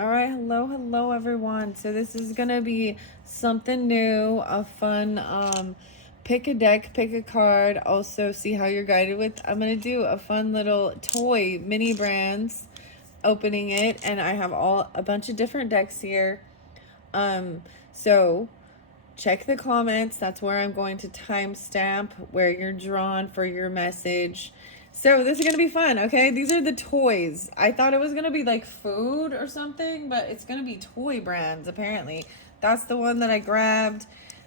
All right, hello everyone. So this is gonna be something new, a fun pick a deck, pick a card, also see how you're guided with. I'm gonna do a fun little toy mini brands opening it, and I have a bunch of different decks here. So check the comments. That's where I'm going to timestamp where you're drawn for your message. So this is gonna be fun, okay? These are the toys. I thought it was gonna be like food or something, but it's gonna be toy brands apparently. That's the one that I grabbed.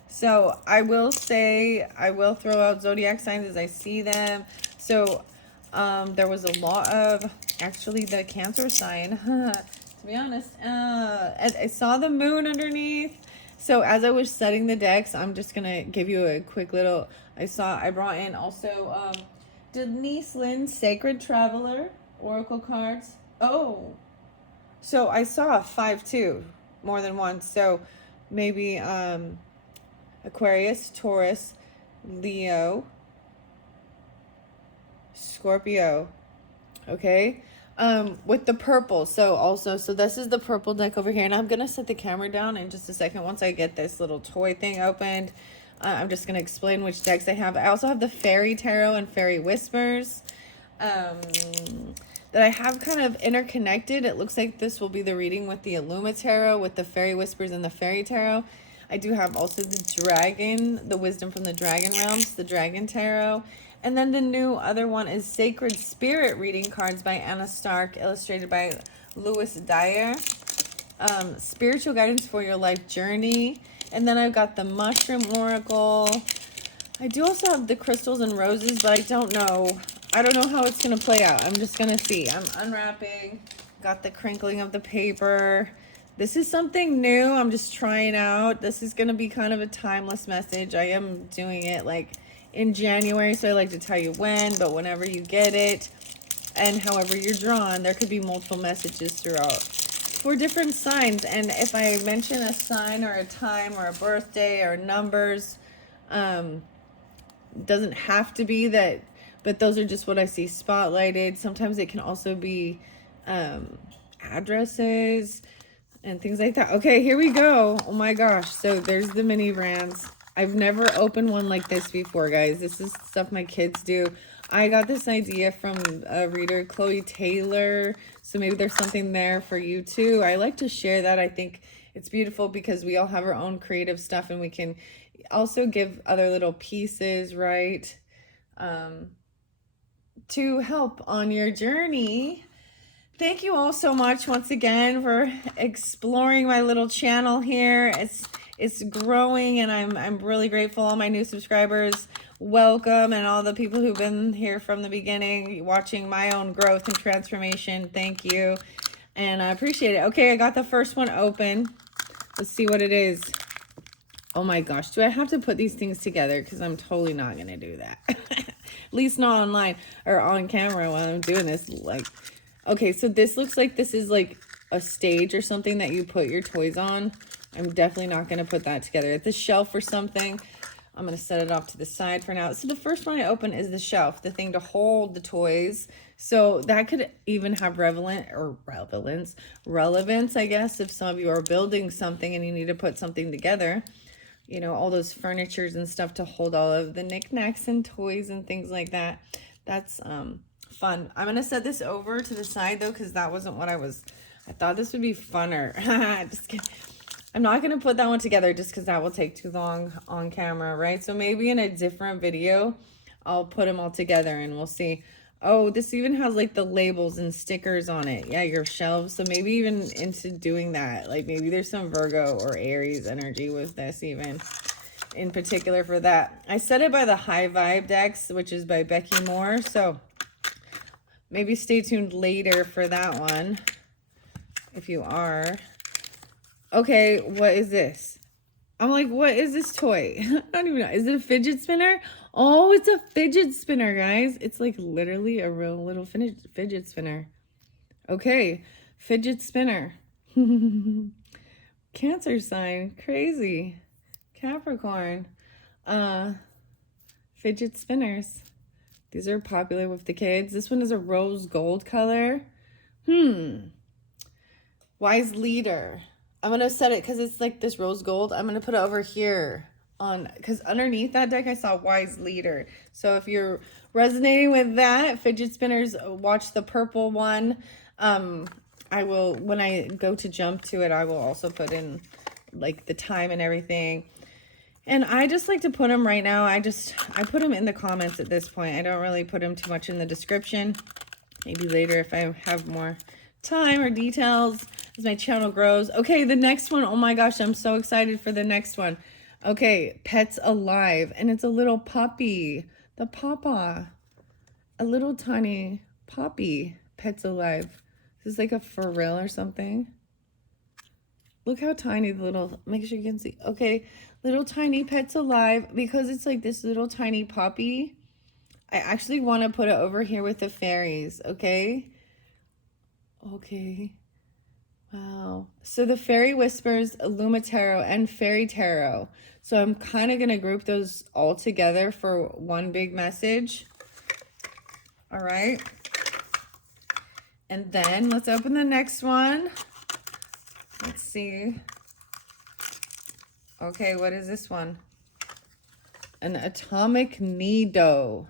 So I will say I will throw out zodiac signs as I see them. So there was a lot of actually the Cancer sign. To be honest, I saw the moon underneath. So as I was setting the decks, I'm just gonna give you a quick little. I brought in also Denise Lynn's Sacred Traveler Oracle cards. Oh, so I saw a 5-2 more than once. So maybe Aquarius, Taurus, Leo, Scorpio. Okay. With the purple. So this is the purple deck over here, and I'm gonna set the camera down in just a second once I get this little toy thing opened. I'm just gonna explain which decks I have. I also have the Fairy Tarot and Fairy Whispers that I have kind of interconnected. It looks like this will be the reading with the Illuma Tarot, with the Fairy Whispers and the Fairy Tarot. I do have also the Dragon, the Wisdom from the Dragon Realms, the Dragon Tarot. And then the new other one is Sacred Spirit reading cards by Anna Stark, illustrated by Lewis Dyer. Spiritual guidance for your life journey. And then I've got the Mushroom Oracle. I do also have the crystals and roses, but I don't know. I don't know how it's going to play out. I'm just going to see. I'm unwrapping. Got the crinkling of the paper. This is something new. I'm just trying out. This is going to be kind of a timeless message. I am doing it like in January, so I like to tell you when, but whenever you get it and however you're drawn, there could be multiple messages throughout for different signs. And if I mention a sign or a time or a birthday or numbers, doesn't have to be that, but those are just what I see spotlighted. Sometimes it can also be addresses and things like that. Okay, here we go. Oh my gosh. So there's the mini brands. I've never opened one like this before, guys. This is stuff my kids do. I got this idea from a reader, Chloe Taylor. So maybe there's something there for you too. I like to share that. I think it's beautiful because we all have our own creative stuff, and we can also give other little pieces, right? To help on your journey. Thank you all so much once again for exploring my little channel here. It's growing, and I'm really grateful. All my new subscribers, welcome, and all the people who've been here from the beginning, watching my own growth and transformation. Thank you, and I appreciate it. Okay, I got the first one open. Let's see what it is. Oh my gosh, do I have to put these things together? Because I'm totally not gonna do that. At least not online or on camera while I'm doing this. Like, okay, so this looks like this is like a stage or something that you put your toys on. I'm definitely not going to put that together. At the shelf or something. I'm going to set it off to the side for now. So the first one I open is the shelf, the thing to hold the toys. So that could even have relevance, I guess, if some of you are building something and you need to put something together. You know, all those furnitures and stuff to hold all of the knickknacks and toys and things like that. That's fun. I'm gonna set this over to the side though, because that wasn't what I thought this would be funner. Just kidding. I'm not gonna put that one together just because that will take too long on camera, right? So maybe in a different video I'll put them all together and we'll see. Oh, this even has like the labels and stickers on it. Yeah, your shelves. So maybe even into doing that, like maybe there's some Virgo or Aries energy with this even in particular for that. I set it by the High Vibe decks, which is by Becky Moore. So maybe stay tuned later for that one if you are. Okay, what is this? I'm like, what is this toy? I don't even know. Is it a fidget spinner? Oh, it's a fidget spinner, guys. It's like literally a real little fidget spinner. Okay, fidget spinner. Cancer sign. Crazy. Capricorn. Fidget spinners. These are popular with the kids. This one is a rose gold color. Wise Leader. I'm going to set it because it's like this rose gold. I'm going to put it over here on, because underneath that deck I saw Wise Leader. So if you're resonating with that, fidget spinners, watch the purple one. I will, when I go to jump to it, I will also put in like the time and everything. And I just like to put them right now. I put them in the comments at this point. I don't really put them too much in the description. Maybe later if I have more time or details as my channel grows. Okay, the next one. Oh my gosh, I'm so excited for the next one. Okay, Pets Alive. And it's a little puppy. The papa. A little tiny puppy. Pets Alive. This is like a for real or something. Look how tiny the little, make sure you can see. Okay, little tiny Pets Alive. Because it's like this little tiny puppy, I actually want to put it over here with the fairies, okay? Okay. Wow. So the Fairy Whispers, Illuma Tarot, and Fairy Tarot. So I'm kind of going to group those all together for one big message. All right. And then let's open the next one. Let's see. Okay, what is this one? An Atomic Nido.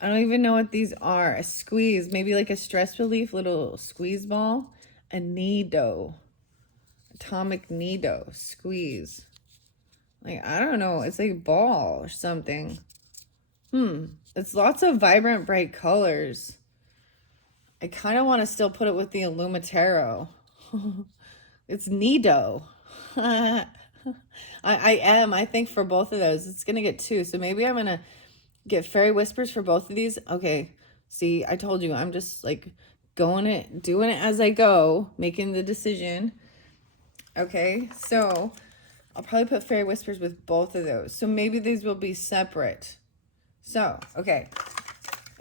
I don't even know what these are. A squeeze, maybe like a stress relief little squeeze ball. A Nido. Atomic Nido. Squeeze. Like, I don't know. It's like a ball or something. It's lots of vibrant, bright colors. I kind of want to still put it with the Illuma Tarot. It's Nido. I think for both of those, it's going to get 2. So maybe I'm going to get Fairy Whispers for both of these. Okay. See, I told you, I'm just like doing it as I go, making the decision. Okay. So I'll probably put Fairy Whispers with both of those. So maybe these will be separate. So, okay.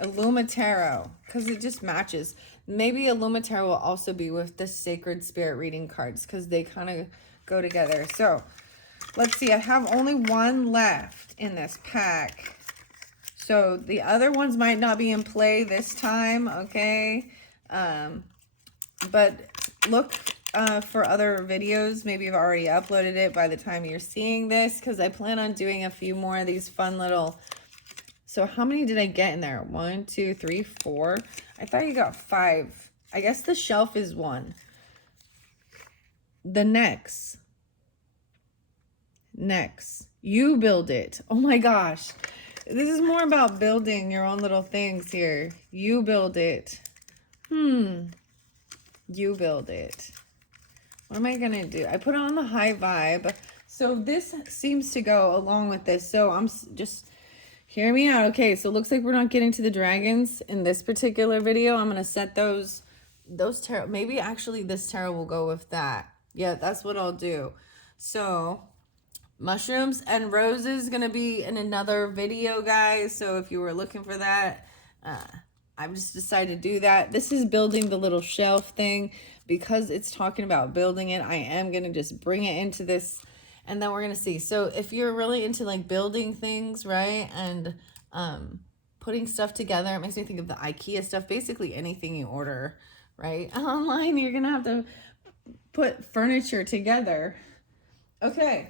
Illuma Tarot, because it just matches. Maybe Illuma Tarot will also be with the Sacred Spirit reading cards because they kind of go together. So, let's see. I have only one left in this pack. So, the other ones might not be in play this time, okay? But look for other videos. Maybe I've already uploaded it by the time you're seeing this because I plan on doing a few more of these fun little... So how many did I get in there? 1, 2, 3, 4. I thought you got 5. I guess the shelf is 1. The next. You build it. Oh my gosh. This is more about building your own little things here. You build it. You build it. What am I going to do? I put on the high vibe. So this seems to go along with this. So I'm just... Hear me out. Okay, so it looks like we're not getting to the dragons in this particular video. I'm going to set those tarot. Maybe actually this tarot will go with that. Yeah, that's what I'll do. So, mushrooms and roses is going to be in another video, guys. So if you were looking for that, I've just decided to do that. This is building the little shelf thing. Because it's talking about building it, I am going to just bring it into this. And then we're going to see. So if you're really into like building things, right? And putting stuff together, it makes me think of the IKEA stuff. Basically anything you order, right? Online, you're going to have to put furniture together. Okay.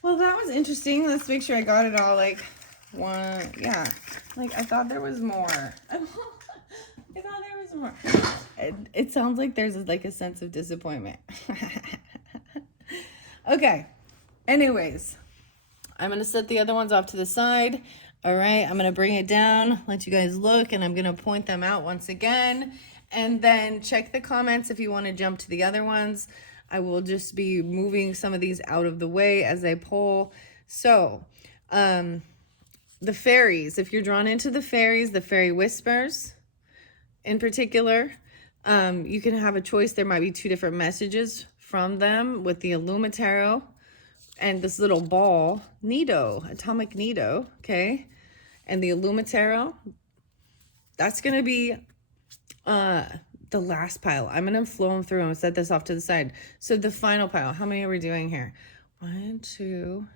Well, that was interesting. Let's make sure I got it all like one. Yeah. Like I thought there was more. I thought there was more. It sounds like there's like a sense of disappointment. Okay. Anyways, I'm going to set the other ones off to the side. All right. I'm going to bring it down, let you guys look, and I'm going to point them out once again. And then check the comments if you want to jump to the other ones. I will just be moving some of these out of the way as I pull. So, the fairies, if you're drawn into the fairies, the Fairy Whispers in particular, you can have a choice. There might be 2 different messages from them with the Illuma Tarot. And this little ball, Nido, Atomic Nido, okay? And the Illuma Tarot, that's going to be the last pile. I'm going to flow them through and set this off to the side. So the final pile, how many are we doing here? 1, 2,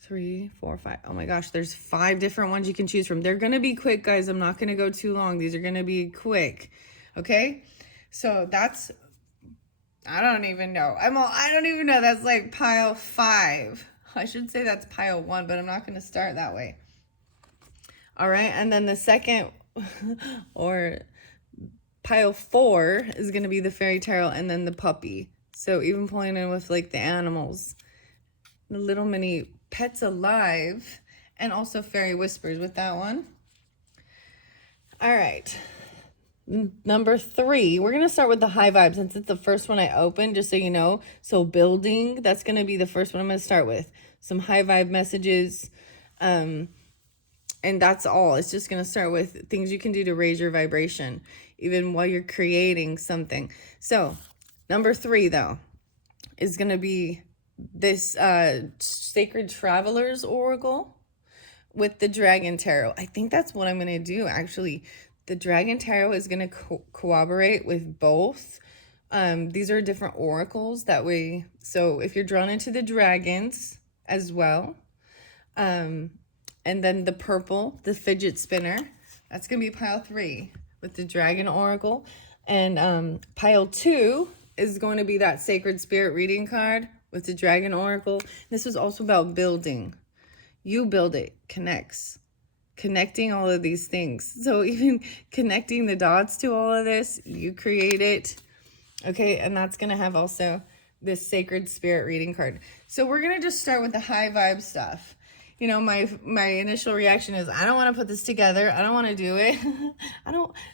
3, 4, 5. Oh my gosh, there's 5 different ones you can choose from. They're going to be quick, guys. I'm not going to go too long. These are going to be quick, okay? So that's I don't even know. I don't even know. That's like pile 5. I should say that's pile 1, but I'm not going to start that way. All right, and then the second or pile 4 is going to be the fairy tale and then the puppy. So even pulling in with like the animals, the little mini pets alive, and also fairy whispers with that one. All right. Number 3, we're going to start with the high vibe since it's the first one I opened, just so you know. So building, that's going to be the first one I'm going to start with. Some high vibe messages. And that's all. It's just going to start with things you can do to raise your vibration, even while you're creating something. So number 3, though, is going to be this Sacred Travelers Oracle with the Dragon Tarot. I think that's what I'm going to do, actually. The Dragon Tarot is going to cooperate with both. These are different oracles that way. So if you're drawn into the dragons as well, and then the purple, the fidget spinner, that's going to be pile 3 with the Dragon Oracle. And pile 2 is going to be that Sacred Spirit reading card with the Dragon Oracle. This is also about building. You build it, connecting all of these things. So even connecting the dots to all of this, you create it. Okay, and that's going to have also this Sacred Spirit reading card. So we're going to just start with the high vibe stuff. You know, my initial reaction is, I don't want to put this together. I don't want to do it.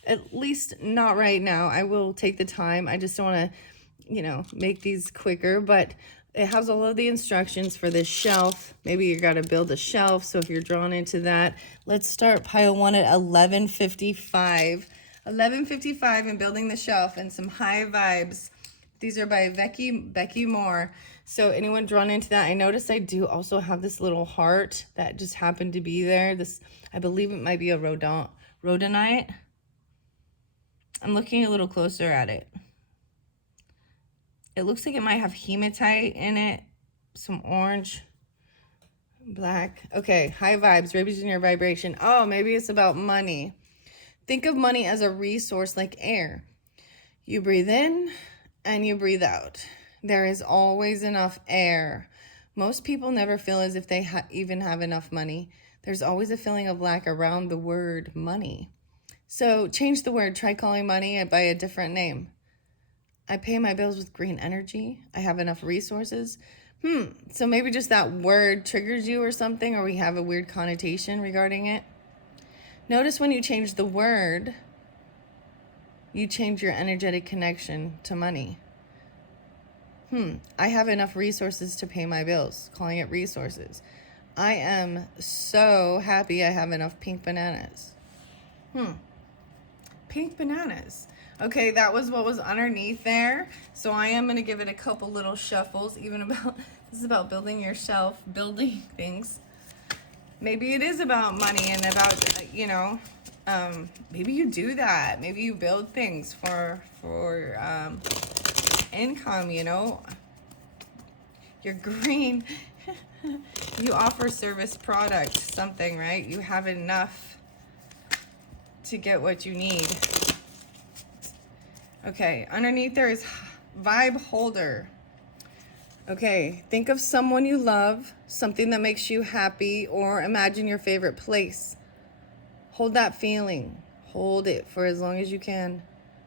At least not right now. I will take the time. I just don't want to, you know, make these quicker, but it has all of the instructions for this shelf. Maybe you got to build a shelf. So if you're drawn into that, let's start pile 1 at 11:55. 11:55 and building the shelf and some high vibes. These are by Becky Moore. So anyone drawn into that, I noticed I do also have this little heart that just happened to be there. This, I believe it might be a rhodonite. I'm looking a little closer at it. It looks like it might have hematite in it, some orange, black. Okay, high vibes, raising your vibration. Oh, maybe it's about money. Think of money as a resource like air. You breathe in and you breathe out. There is always enough air. Most people never feel as if they even have enough money. There's always a feeling of lack around the word money. So change the word. Try calling money by a different name. I pay my bills with green energy. I have enough resources. So maybe just that word triggers you or something, or we have a weird connotation regarding it. Notice when you change the word, you change your energetic connection to money. I have enough resources to pay my bills. Calling it resources. I am so happy I have enough pink bananas. Pink bananas. Okay, that was what was underneath there. So I am going to give it a couple little shuffles, this is about building your shelf, building things. Maybe it is about money and about, you know, maybe you do that. Maybe you build things for income, you know. You're green. You offer service product, something, right? You have enough to get what you need. Okay, underneath there is vibe holder. Okay, think of someone you love, something that makes you happy, or imagine your favorite place. Hold that feeling. Hold it for as long as you can.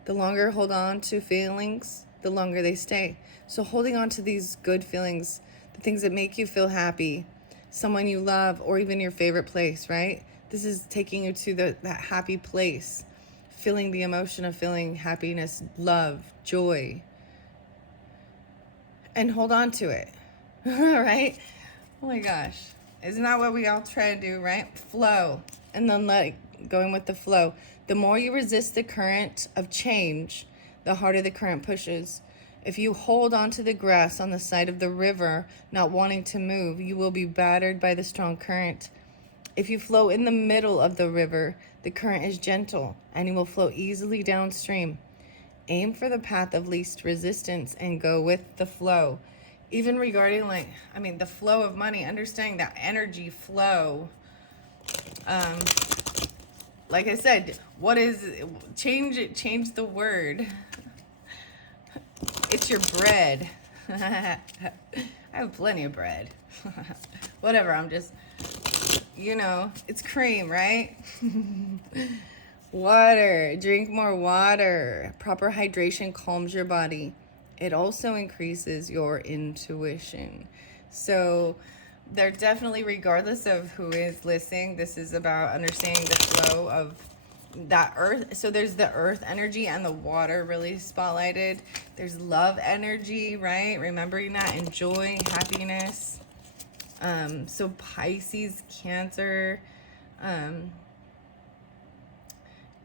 The longer you hold on to feelings, the longer they stay. So holding on to these good feelings, the things that make you feel happy, someone you love, or even your favorite place, right? This is taking you to that happy place. Feeling the emotion of feeling happiness, love, joy. And hold on to it. Right? Oh my gosh. Isn't that what we all try to do, right? Flow. And then going with the flow. The more you resist the current of change, the harder the current pushes. If you hold on to the grass on the side of the river, not wanting to move, you will be battered by the strong current. If you flow in the middle of the river, the current is gentle and you will flow easily downstream. Aim for the path of least resistance and go with the flow. Even regarding the flow of money, understanding that energy flow. Like I said, what is change the word. It's your bread. I have plenty of bread. Whatever, I'm just, you know, it's cream, right? Water. Drink more water. Proper hydration calms your body. It also increases your intuition. So they're definitely, regardless of who is listening, this is about understanding the flow of that earth. So there's the earth energy and the water really spotlighted. There's love energy, right? Remembering that, and joy, happiness. So Pisces, Cancer,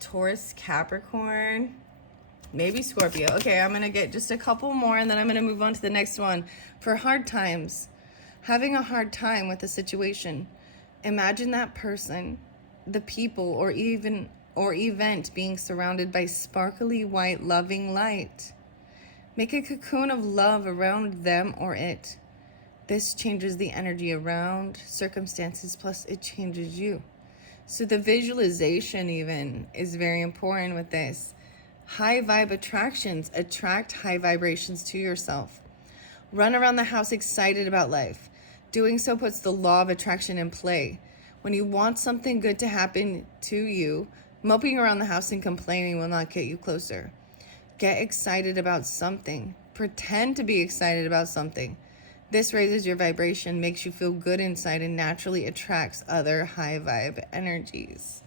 Taurus, Capricorn, maybe Scorpio. Okay, I'm gonna get just a couple more and then I'm gonna move on to the next one. For hard times, having a hard time with a situation, imagine that person, the people, or event being surrounded by sparkly white loving light. Make a cocoon of love around them or it. This changes the energy around circumstances, plus it changes you. So the visualization even is very important with this. High vibe attractions attract high vibrations to yourself. Run around the house excited about life. Doing so puts the law of attraction in play. When you want something good to happen to you, moping around the house and complaining will not get you closer. Get excited about something. Pretend to be excited about something. This raises your vibration, makes you feel good inside, and naturally attracts other high vibe energies.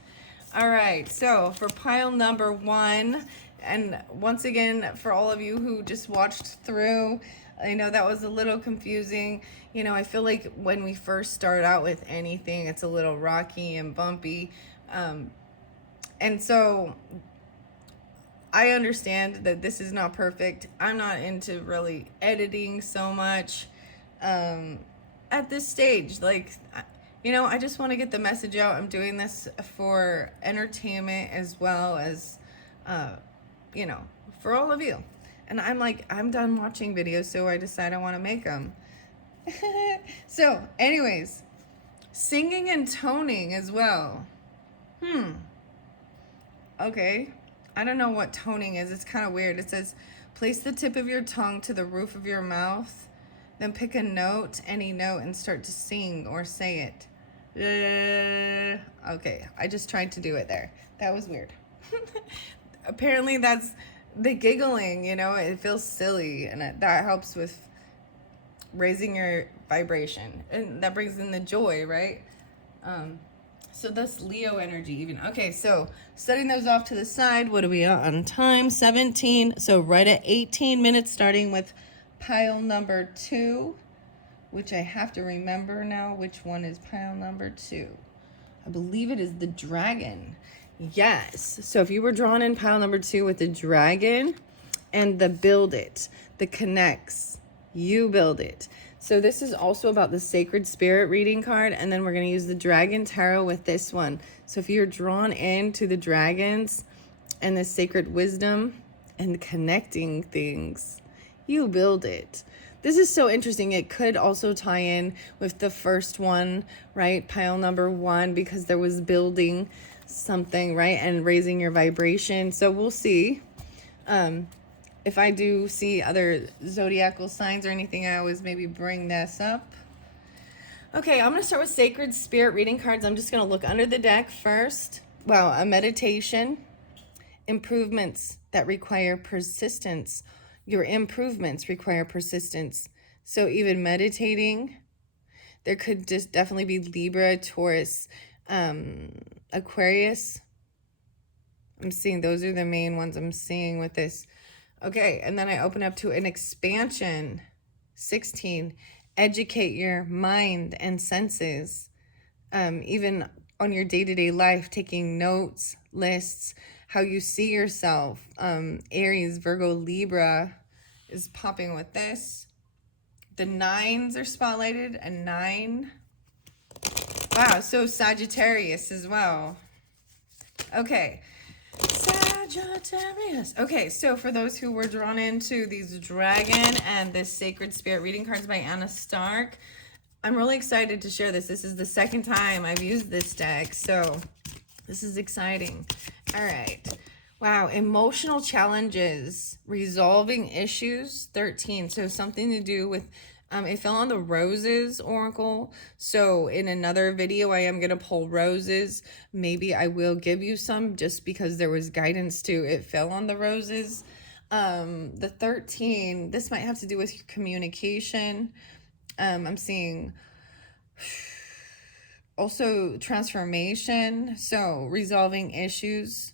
All right, so for pile number 1, and once again, for all of you who just watched through, I know that was a little confusing. You know, I feel like when we first start out with anything, it's a little rocky and bumpy. And so I understand that this is not perfect. I'm not into really editing so much at this stage. Like, you know, I just want to get the message out. I'm doing this for entertainment as well as, you know, for all of you. And I'm like, I'm done watching videos, so I decide I want to make them. So, anyways, singing and toning as well. Okay. I don't know what toning is. It's kind of weird. It says, place the tip of your tongue to the roof of your mouth. Then pick a note, any note, and start to sing or say it. Okay, I just tried to do it there. That was weird. Apparently that's the giggling, you know, it feels silly, and that helps with raising your vibration. And that brings in the joy, right? So that's Leo energy even. Okay, so setting those off to the side, what are we on time? 17. So right at 18 minutes, starting with pile number 2, which I have to remember now which one is pile number 2. I believe it is the dragon. Yes. So if you were drawn in pile number 2 with the dragon and the build it, the connects, you build it. So this is also about the sacred spirit reading card, and then we're going to use the dragon tarot with this one. So if you're drawn into the dragons and the sacred wisdom and connecting things, you build it. This is so interesting. It could also tie in with the first one, right? Pile number 1, because there was building something, right? And raising your vibration. So we'll see. If I do see other zodiacal signs or anything, I always maybe bring this up. Okay, I'm going to start with sacred spirit reading cards. I'm just going to look under the deck first. Wow, a meditation. Improvements that require persistence. Your improvements require persistence. So even meditating, there could just definitely be Libra, Taurus, Aquarius. I'm seeing those are the main ones I'm seeing with this. Okay, and then I open up to an expansion. 16, educate your mind and senses. Even on your day-to-day life, taking notes, lists, how you see yourself. Aries, Virgo, Libra is popping with this. The 9s are spotlighted, a 9. Wow, so Sagittarius as well. Okay, Sagittarius. Okay, so for those who were drawn into these dragon and this sacred spirit reading cards by Anna Stark, I'm really excited to share this. This is the second time I've used this deck, so this is exciting. All right, Wow, emotional challenges, resolving issues, 13. So something to do with, it fell on the roses oracle. So in another video, I am going to pull roses. Maybe I will give you some just because there was guidance to it fell on the roses. The 13, this might have to do with your communication. I'm seeing also transformation. So resolving issues,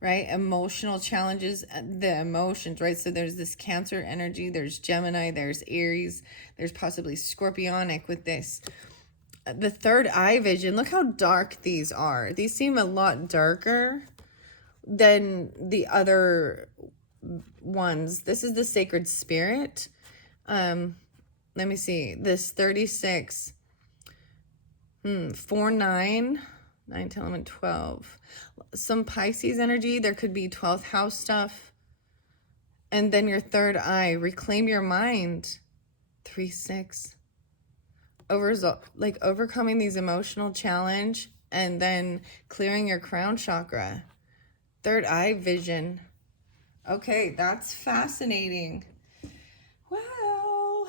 right? Emotional challenges, the emotions, right? So there's this Cancer energy, there's Gemini, there's Aries, there's possibly Scorpionic with this. The third eye vision, look how dark these are. These seem a lot darker than the other ones. This is the sacred spirit. Let me see. This 36, 4, 9, 9, 10, 11, 12. Some Pisces energy. There could be 12th house stuff. And then your third eye, reclaim your mind. 3, 6. Overcoming these emotional challenge and then clearing your crown chakra. Third eye vision. Okay, that's fascinating. Wow.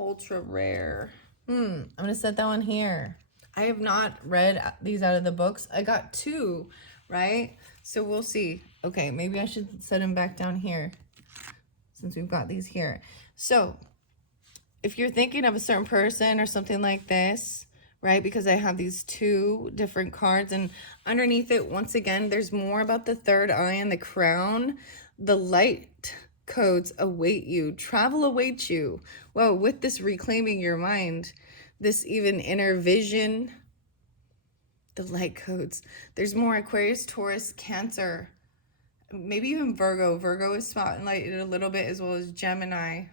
Ultra rare. I'm going to set that one here. I have not read these out of the books. I got 2, right? So we'll see. Okay, maybe I should set them back down here since we've got these here. So if you're thinking of a certain person or something like this, right? Because I have these 2 different cards, and underneath it, once again, there's more about the third eye and the crown. The light codes await you. Travel awaits you. Well, with this reclaiming your mind, this even inner vision, the light codes. There's more Aquarius, Taurus, Cancer, maybe even Virgo. Virgo is spotlighted a little bit, as well as Gemini.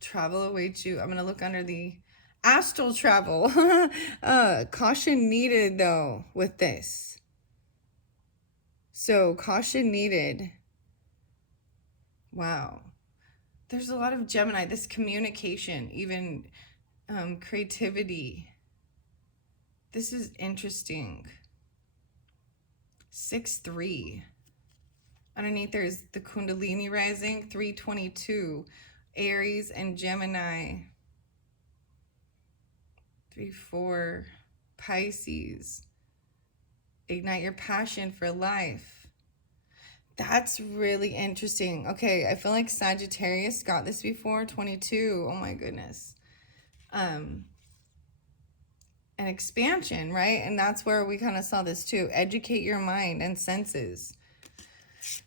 Travel awaits you. I'm going to look under the astral travel. Caution needed, though, with this. So, caution needed. Wow. There's a lot of Gemini. This communication, even creativity. This is interesting. 6-3. Underneath there's the Kundalini rising, 322. Aries and Gemini. 3-4. Pisces. Ignite your passion for life. That's really interesting. Okay, I feel like Sagittarius got this before. 22. Oh my goodness. An expansion, right? And that's where we kind of saw this too. Educate your mind and senses.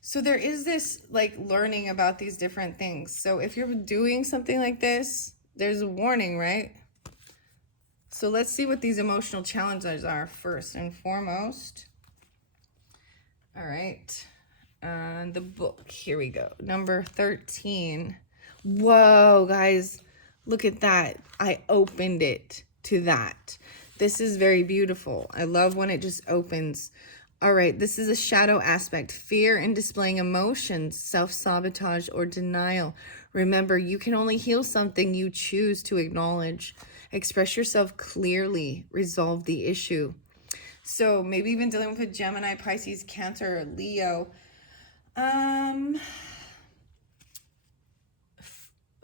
So there is this like learning about these different things. So if you're doing something like this, there's a warning, right? So let's see what these emotional challenges are first and foremost. All right. The book, here we go. Number 13. Whoa, guys, look at that. I opened it to that. This is very beautiful. I love when it just opens. All right, this is a shadow aspect. Fear in displaying emotions, self-sabotage, or denial. Remember, you can only heal something you choose to acknowledge. Express yourself clearly. Resolve the issue. So maybe even dealing with a Gemini, Pisces, Cancer, or Leo.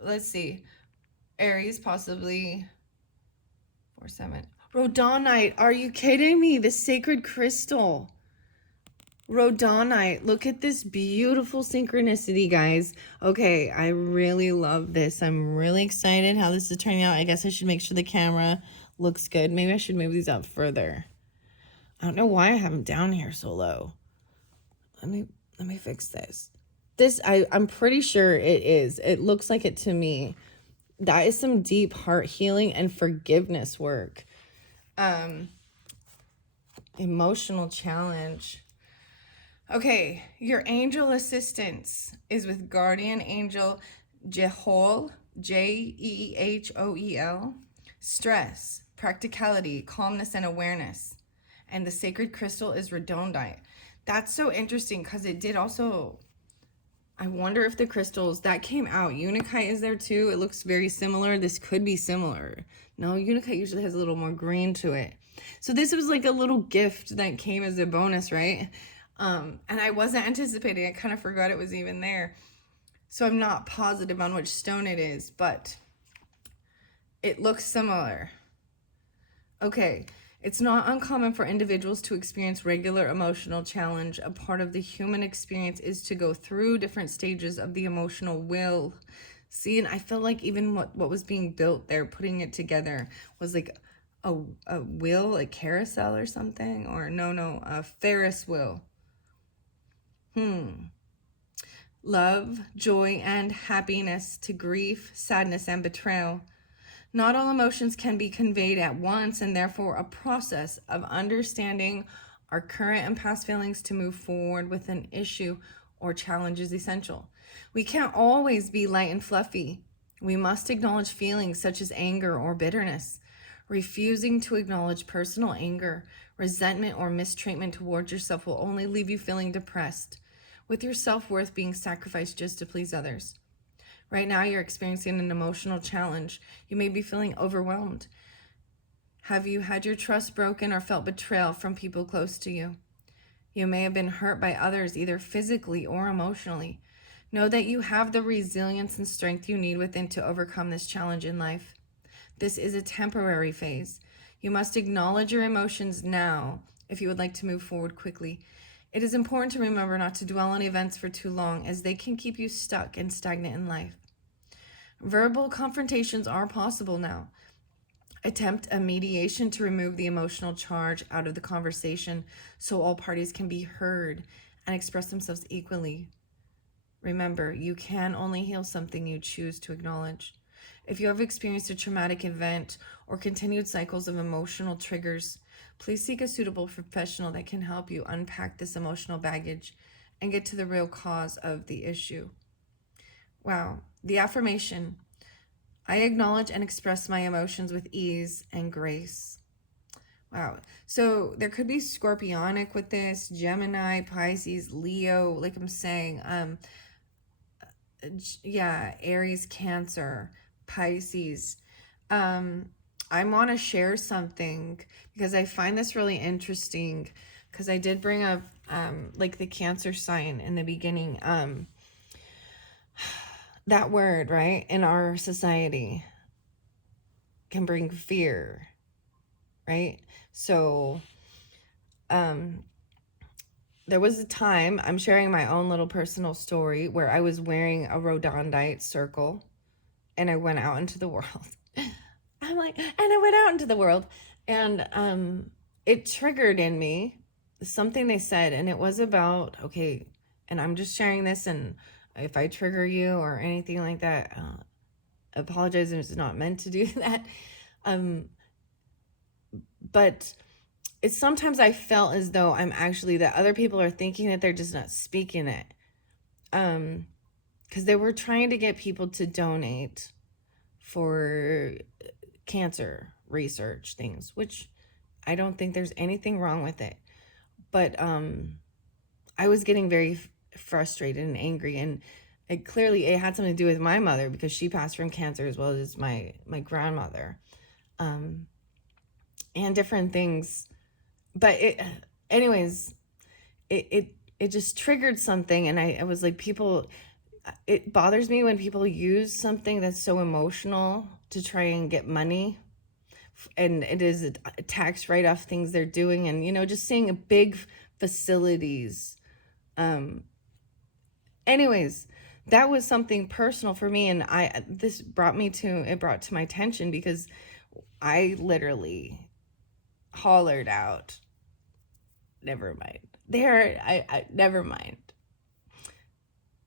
Let's see. Aries, possibly. 4-7. Rhodonite. Are you kidding me? The sacred crystal. Rhodonite. Look at this beautiful synchronicity, guys. Okay, I really love this. I'm really excited how this is turning out. I guess I should make sure the camera looks good. Maybe I should move these up further. I don't know why I have them down here so low. Let me fix this. I'm pretty sure it is. It looks like it to me. That is some deep heart healing and forgiveness work. Emotional challenge. Okay, your angel assistance is with guardian angel Jehoel, Jehoel. Stress, practicality, calmness, and awareness. And the sacred crystal is rhodonite. That's so interesting because it did also, I wonder if the crystals, that came out. Unakite is there too. It looks very similar. This could be similar. No, Unakite usually has a little more green to it. So this was like a little gift that came as a bonus, right? And I wasn't anticipating. I kind of forgot it was even there. So I'm not positive on which stone it is, but it looks similar. Okay, it's not uncommon for individuals to experience regular emotional challenge. A part of the human experience is to go through different stages of the emotional will. See, and I feel like even what was being built there, putting it together, was like a wheel, a carousel or something, or no, a Ferris wheel. Love, joy, and happiness to grief, sadness, and betrayal. Not all emotions can be conveyed at once, and therefore a process of understanding our current and past feelings to move forward with an issue or challenge is essential. We can't always be light and fluffy. We must acknowledge feelings such as anger or bitterness. Refusing to acknowledge personal anger, resentment, or mistreatment towards yourself will only leave you feeling depressed, with your self-worth being sacrificed just to please others. Right now, you're experiencing an emotional challenge. You may be feeling overwhelmed. Have you had your trust broken or felt betrayal from people close to you? You may have been hurt by others, either physically or emotionally. Know that you have the resilience and strength you need within to overcome this challenge in life. This is a temporary phase. You must acknowledge your emotions now if you would like to move forward quickly. It is important to remember not to dwell on events for too long, as they can keep you stuck and stagnant in life. Verbal confrontations are possible now. Attempt a mediation to remove the emotional charge out of the conversation so all parties can be heard and express themselves equally. Remember, you can only heal something you choose to acknowledge. If you have experienced a traumatic event or continued cycles of emotional triggers, please seek a suitable professional that can help you unpack this emotional baggage and get to the real cause of the issue. Wow. The affirmation: I acknowledge and express my emotions with ease and grace. Wow. So there could be Scorpionic with this, Gemini, Pisces, Leo, like I'm saying, Aries, Cancer, Pisces. I want to share something because I find this really interesting, because I did bring up like the Cancer sign in the beginning. That word, right, in our society can bring fear, right? So there was a time, I'm sharing my own little personal story, where I was wearing a rhodonite circle and I went out into the world. I went out into the world, and it triggered in me something they said, and it was about, okay, and I'm just sharing this, and if I trigger you or anything like that, apologize, it's not meant to do that. But it's sometimes I felt as though I'm actually, that other people are thinking that they're just not speaking it. Because they were trying to get people to donate for cancer research things, which I don't think there's anything wrong with it. But I was getting very frustrated and angry, and it had something to do with my mother, because she passed from cancer as well as my grandmother, and different things. But it just triggered something, and I was like, it bothers me when people use something that's so emotional to try and get money, and it is a tax write-off things they're doing, and just seeing big facilities. Anyways, that was something personal for me, and it brought to my attention, because I literally hollered out, never mind.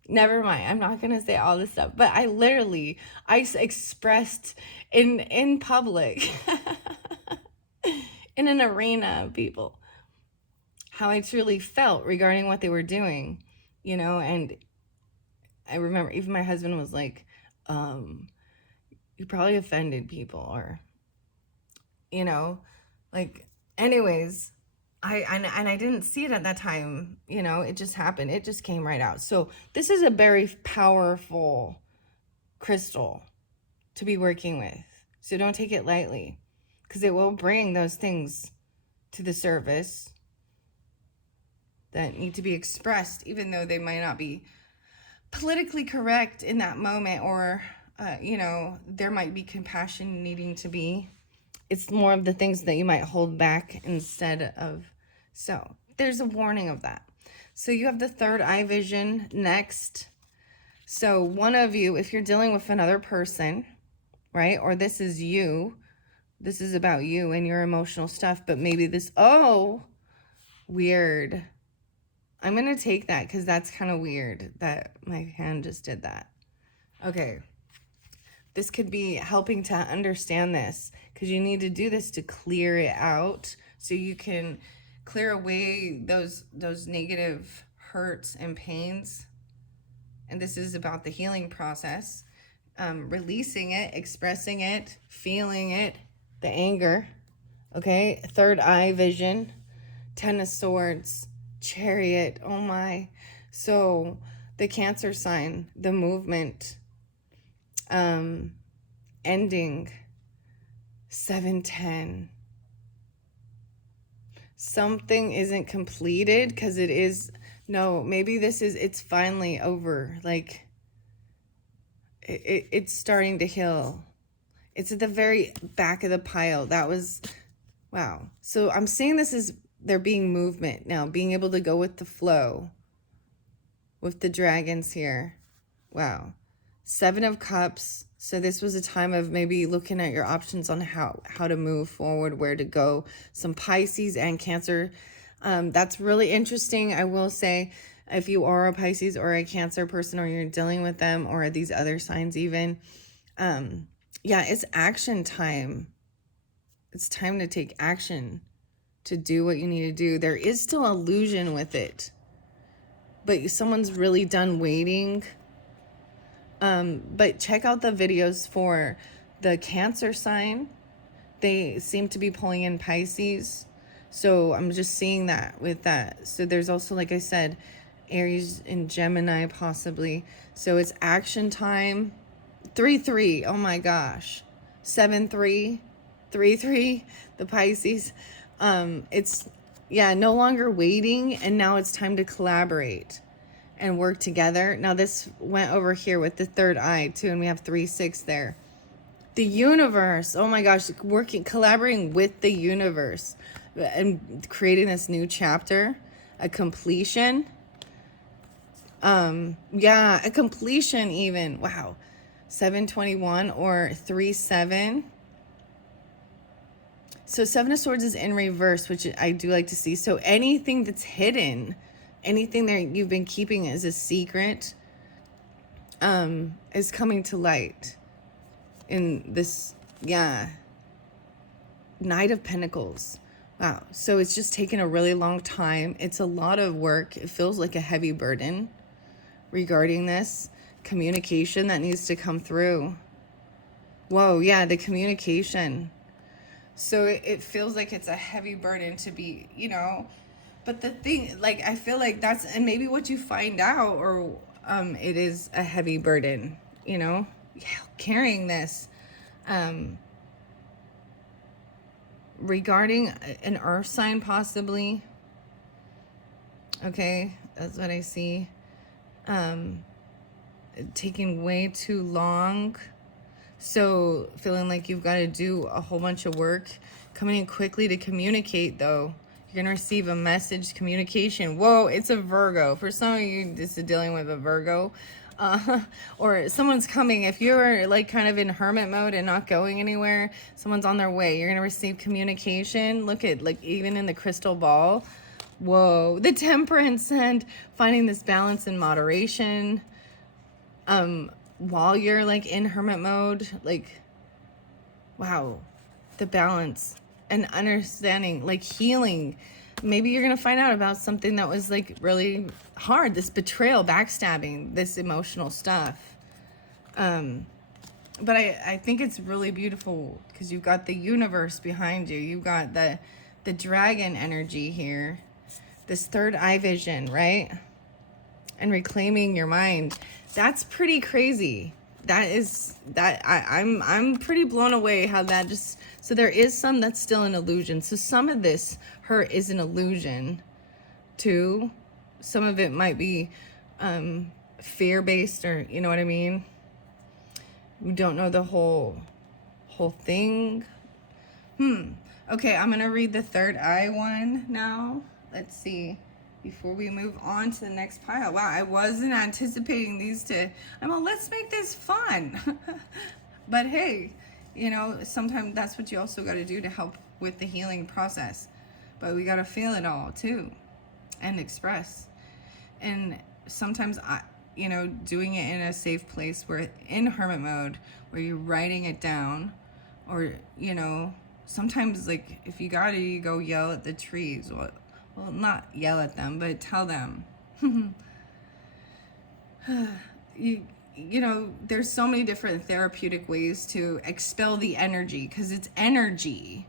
Never mind. I'm not going to say all this stuff, but I expressed in public, in an arena of people, how I truly felt regarding what they were doing, and I remember even my husband was like, you probably offended people, or, anyways, I didn't see it at that time, it just happened. It just came right out. So this is a very powerful crystal to be working with. So don't take it lightly, because it will bring those things to the surface that need to be expressed, even though they might not be politically correct in that moment, or, you know, there might be compassion needing to be. It's more of the things that you might hold back instead of. So there's a warning of that. So you have the third eye vision next. So one of you, if you're dealing with another person, right? Or this is you. This is about you and your emotional stuff. But maybe this, oh, weird. I'm going to take that because that's kind of weird that my hand just did that. Okay. This could be helping to understand this, because you need to do this to clear it out so you can clear away those negative hurts and pains. And this is about the healing process, releasing it, expressing it, feeling it, the anger. Okay, third eye vision, 10 of Swords, Chariot. Oh my. So the Cancer sign, the movement, ending, 710. Something isn't completed because it is, no, maybe this is, it's finally over. Like it's starting to heal. It's at the very back of the pile. That was, wow. So I'm seeing this as there being movement now, being able to go with the flow with the dragons here. Wow. 7 of Cups. So this was a time of maybe looking at your options on how to move forward, where to go. Some Pisces and Cancer. That's really interesting. I will say, if you are a Pisces or a Cancer person, or you're dealing with them, or these other signs even, yeah, it's action time. It's time to take action, to do what you need to do. There is still illusion with it, but someone's really done waiting. But check out the videos for the Cancer sign. They seem to be pulling in Pisces. So I'm just seeing that with that. So there's also, like I said, Aries and Gemini possibly. So it's action time. 3-3. Oh my gosh. 7-3. 3-3. The Pisces. It's, yeah, no longer waiting. And now it's time to collaborate and work together. Now this went over here with the third eye too, and we have 3-6 there. The universe, oh my gosh, collaborating with the universe and creating this new chapter, a completion. Yeah, a completion even. Wow. 721 or 3-7. So 7 of Swords is in reverse, which I do like to see. So anything that's hidden, anything that you've been keeping as a secret, is coming to light in this, yeah, Knight of Pentacles. Wow. So it's just taken a really long time. It's a lot of work. It feels like a heavy burden regarding this communication that needs to come through. Whoa, yeah, the communication. So it feels like it's a heavy burden to be, you know, but the thing, like, I feel like that's, and maybe what you find out, or it is a heavy burden, you know, carrying this. Regarding an earth sign possibly. Okay, that's what I see. Taking way too long. So feeling like you've got to do a whole bunch of work. Coming in quickly to communicate though. You're going to receive a message, communication. Whoa, it's a Virgo. For some of you, this is dealing with a Virgo. Or someone's coming. If you're like kind of in hermit mode and not going anywhere, someone's on their way. You're going to receive communication. Look at, like, even in the crystal ball. Whoa, the Temperance, and finding this balance and moderation. While you're like in hermit mode, like, wow, the balance and understanding, like healing. Maybe you're going to find out about something that was like really hard, this betrayal, backstabbing, this emotional stuff. But I think it's really beautiful because you've got the universe behind you. You've got the dragon energy here, this third eye vision, right? And reclaiming your mind. That's pretty crazy. I'm pretty blown away how that just, so there is some that's still an illusion. So some of this hurt is an illusion too. Some of it might be fear-based, or you know what I mean? We don't know the whole thing. Okay, I'm gonna read the third eye one now. Let's see, before we move on to the next pile. Wow, I wasn't anticipating these to, I'm like, let's make this fun. But hey, you know, sometimes that's what you also got to do to help with the healing process. But we got to feel it all too and express. And sometimes you know, doing it in a safe place where in hermit mode, where you're writing it down, or, you know, sometimes like if you gotta, you go yell at the trees. Well, not yell at them, but tell them. You know, there's so many different therapeutic ways to expel the energy, because it's energy.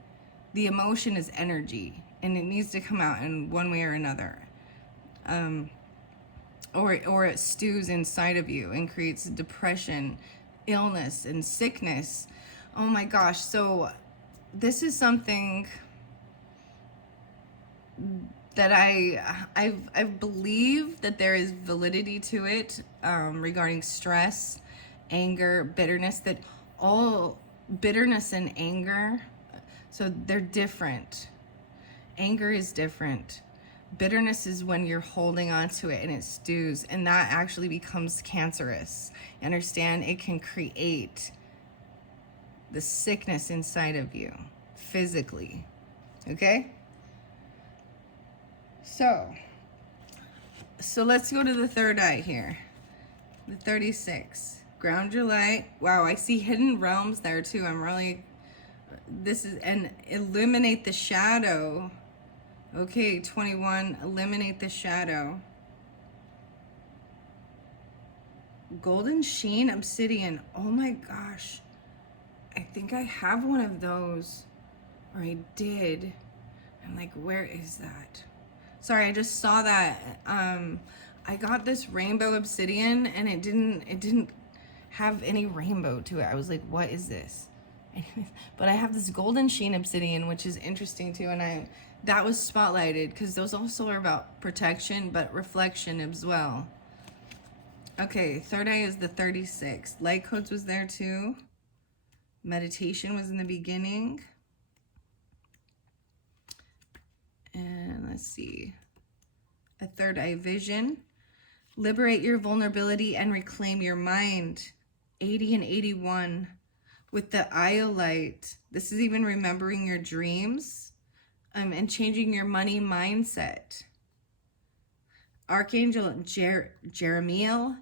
The emotion is energy, and it needs to come out in one way or another. Or it stews inside of you and creates depression, illness, and sickness. Oh my gosh. So this is something that I believe that there is validity to it, regarding stress, anger, bitterness, that all bitterness and anger, so they're different. Anger is different. Bitterness is when you're holding on to it and it stews, and that actually becomes cancerous. You understand? It can create the sickness inside of you physically. Okay? So let's go to the third eye here. The 36. Ground your light. Wow, I see hidden realms there too. I'm really, this is, and eliminate the shadow. Okay, 21, eliminate the shadow. Golden sheen obsidian. Oh my gosh. I think I have one of those. Or I did. I'm like, where is that? Sorry, I just saw that. I got this rainbow obsidian and it didn't have any rainbow to it. I was like, what is this? But I have this golden sheen obsidian, which is interesting too, and that was spotlighted because those also are about protection but reflection as well. Okay, third eye is the 36. Light codes was there too. Meditation was in the beginning. And let's see. A third eye vision. Liberate your vulnerability and reclaim your mind. 80 and 81. With the iolite, this is even remembering your dreams, and changing your money mindset. Archangel Jeremiel,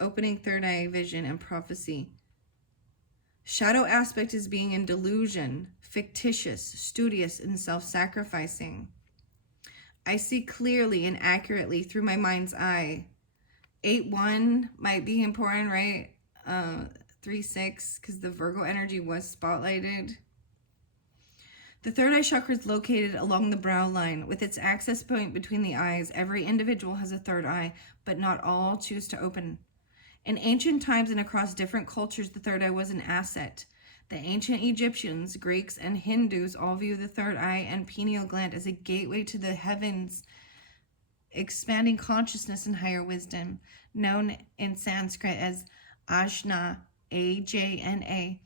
opening third eye vision and prophecy. Shadow aspect is being in delusion, fictitious, studious, and self-sacrificing. I see clearly and accurately through my mind's eye. 8-1 might be important, right? 3-6, because the Virgo energy was spotlighted. The third eye chakra is located along the brow line. With its access point between the eyes, every individual has a third eye, but not all choose to open. In ancient times and across different cultures, the third eye was an asset. The ancient Egyptians, Greeks, and Hindus all view the third eye and pineal gland as a gateway to the heavens, expanding consciousness and higher wisdom, known in Sanskrit as Ajna, A-J-N-A.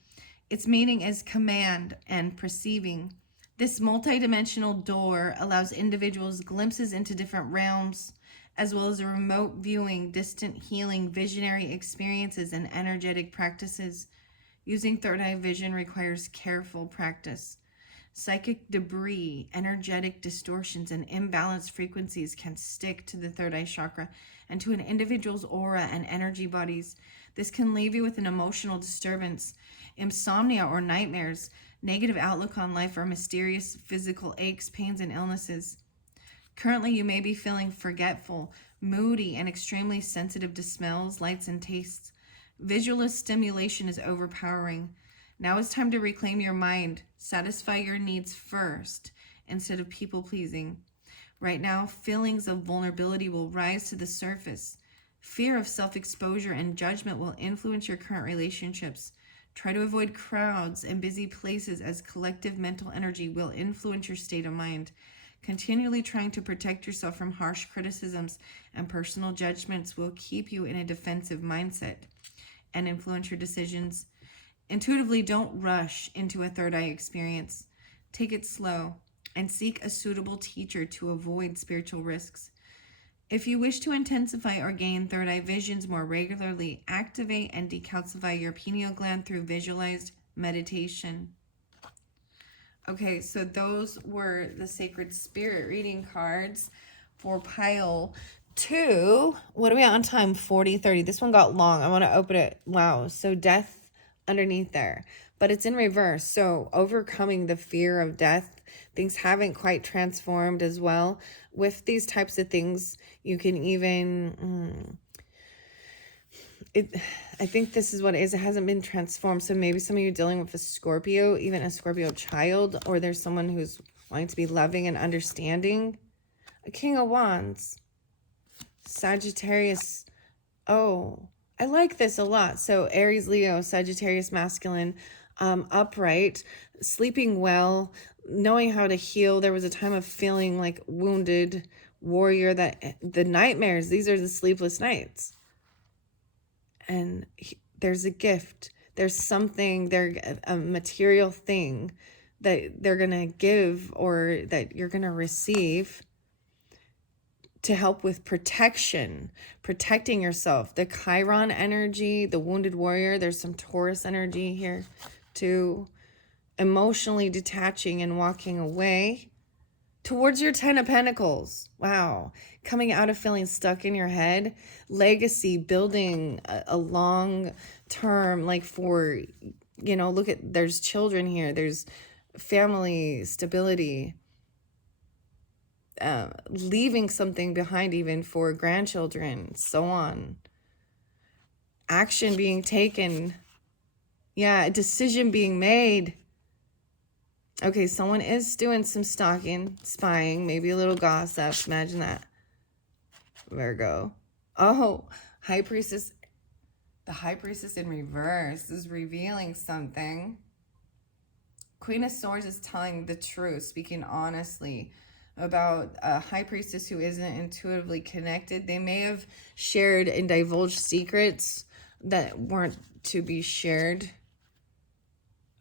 Its meaning is command and perceiving. This multidimensional door allows individuals glimpses into different realms, as well as a remote viewing, distant healing, visionary experiences, and energetic practices. Using third eye vision requires careful practice. Psychic debris, energetic distortions, and imbalanced frequencies can stick to the third eye chakra and to an individual's aura and energy bodies. This can leave you with an emotional disturbance, insomnia or nightmares, negative outlook on life, or mysterious physical aches, pains, and illnesses. Currently, you may be feeling forgetful, moody, and extremely sensitive to smells, lights, and tastes. Visual stimulation is overpowering. Now it's time to reclaim your mind. Satisfy your needs first instead of people pleasing. Right now, feelings of vulnerability will rise to the surface. Fear of self-exposure and judgment will influence your current relationships. Try to avoid crowds and busy places, as collective mental energy will influence your state of mind. Continually trying to protect yourself from harsh criticisms and personal judgments will keep you in a defensive mindset and influence your decisions. Intuitively, don't rush into a third eye experience. Take it slow and seek a suitable teacher to avoid spiritual risks. If you wish to intensify or gain third eye visions more regularly, activate and decalcify your pineal gland through visualized meditation. Okay, so those were the Sacred Spirit reading cards for pile 2. What are we at on time? 40:30. This one got long. I want to open it. Wow. So death underneath there, but it's in reverse. So overcoming the fear of death. Things haven't quite transformed as well. With these types of things, you can even, I think this is what it is. It hasn't been transformed. So maybe some of you are dealing with a Scorpio, even a Scorpio child, or there's someone who's wanting to be loving and understanding. A King of Wands, Sagittarius. Oh, I like this a lot. So Aries, Leo, Sagittarius, masculine, upright, sleeping well, knowing how to heal. There was a time of feeling like wounded warrior, that the nightmares, these are the sleepless nights. And there's a gift. There's something, a material thing that they're going to give or that you're going to receive to help with protection, protecting yourself. The Chiron energy, the wounded warrior, there's some Taurus energy here too. Emotionally detaching and walking away towards your 10 of Pentacles. Wow. Coming out of feeling stuck in your head. Legacy, building a long term, like for, you know, look at, there's children here. There's family stability. Leaving something behind even for grandchildren, so on. Action being taken. Yeah, a decision being made. Okay, someone is doing some stalking, spying, maybe a little gossip. Imagine that. Virgo. Oh, High Priestess. The High Priestess in reverse is revealing something. Queen of Swords is telling the truth, speaking honestly about a High Priestess who isn't intuitively connected. They may have shared and divulged secrets that weren't to be shared.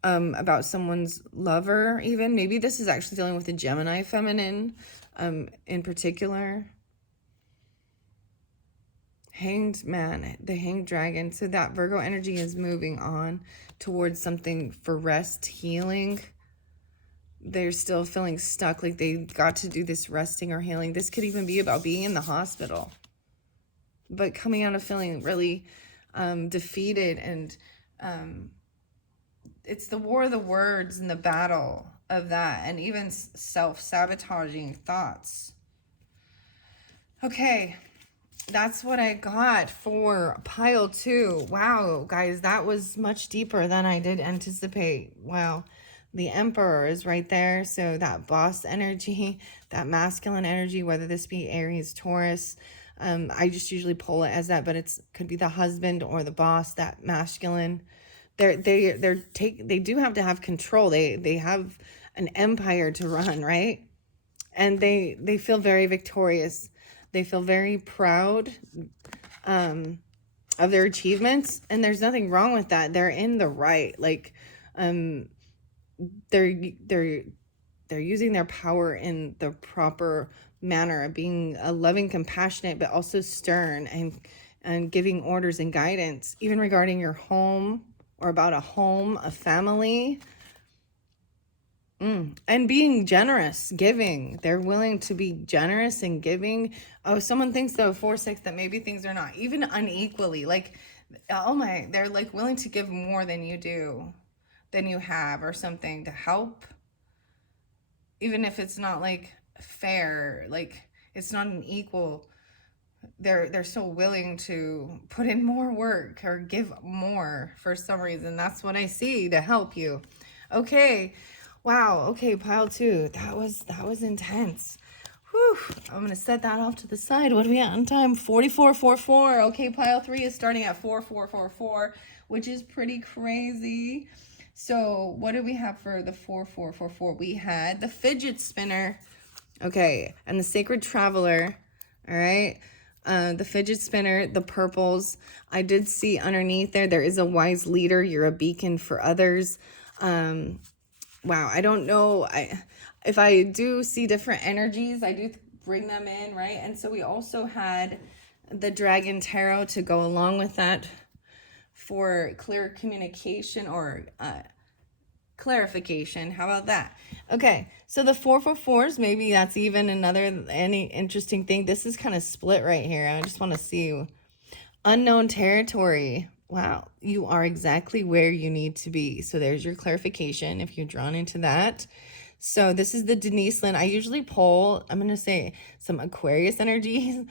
About someone's lover, even. Maybe this is actually dealing with the Gemini feminine in particular. Hanged Man, the Hanged Dragon. So that Virgo energy is moving on towards something for rest, healing. They're still feeling stuck, like they got to do this resting or healing. This could even be about being in the hospital, but coming out of feeling really defeated and it's the war of the words and the battle of that, and even self-sabotaging thoughts. Okay, that's what I got for pile 2. Wow, guys, that was much deeper than I did anticipate. Wow, the Emperor is right there. So that boss energy, that masculine energy, whether this be Aries, Taurus, I just usually pull it as that, but it's could be the husband or the boss, that masculine. They do have to have control. They have an empire to run, right? And they feel very victorious. They feel very proud of their achievements, and there's nothing wrong with that. They're in the right. Like they're using their power in the proper manner of being a loving, compassionate, but also stern and giving orders and guidance, even regarding your home, or about a home, a family, and being generous, giving. They're willing to be generous and giving. Oh, someone thinks though, 4-6, that maybe things are not even unequally. Like, oh my, they're like willing to give more than you do, than you have, or something to help. Even if it's not like fair, like it's not an equal. They're so willing to put in more work or give more for some reason. That's what I see to help you. Okay. Wow. Okay, pile 2. That was intense. Whew, I'm going to set that off to the side. What are we at on time? 44:44. Okay, pile 3 is starting at 4444, which is pretty crazy. So what do we have for the 4444? We had the fidget spinner. Okay, and the sacred traveler. All right. The fidget spinner, the purples. I did see underneath there is a wise leader. You're a beacon for others. Wow, I don't know. If I do see different energies, I do bring them in, right? And so we also had the Dragon Tarot to go along with that for clear communication or clarification. How about that? Okay, so the 444s, maybe that's even any interesting thing. This is kind of split right here. I just want to see unknown territory. Wow, you are exactly where you need to be. So there's your clarification if you're drawn into that. So this is the Denise Lynn. I usually pull, I'm going to say some Aquarius energies,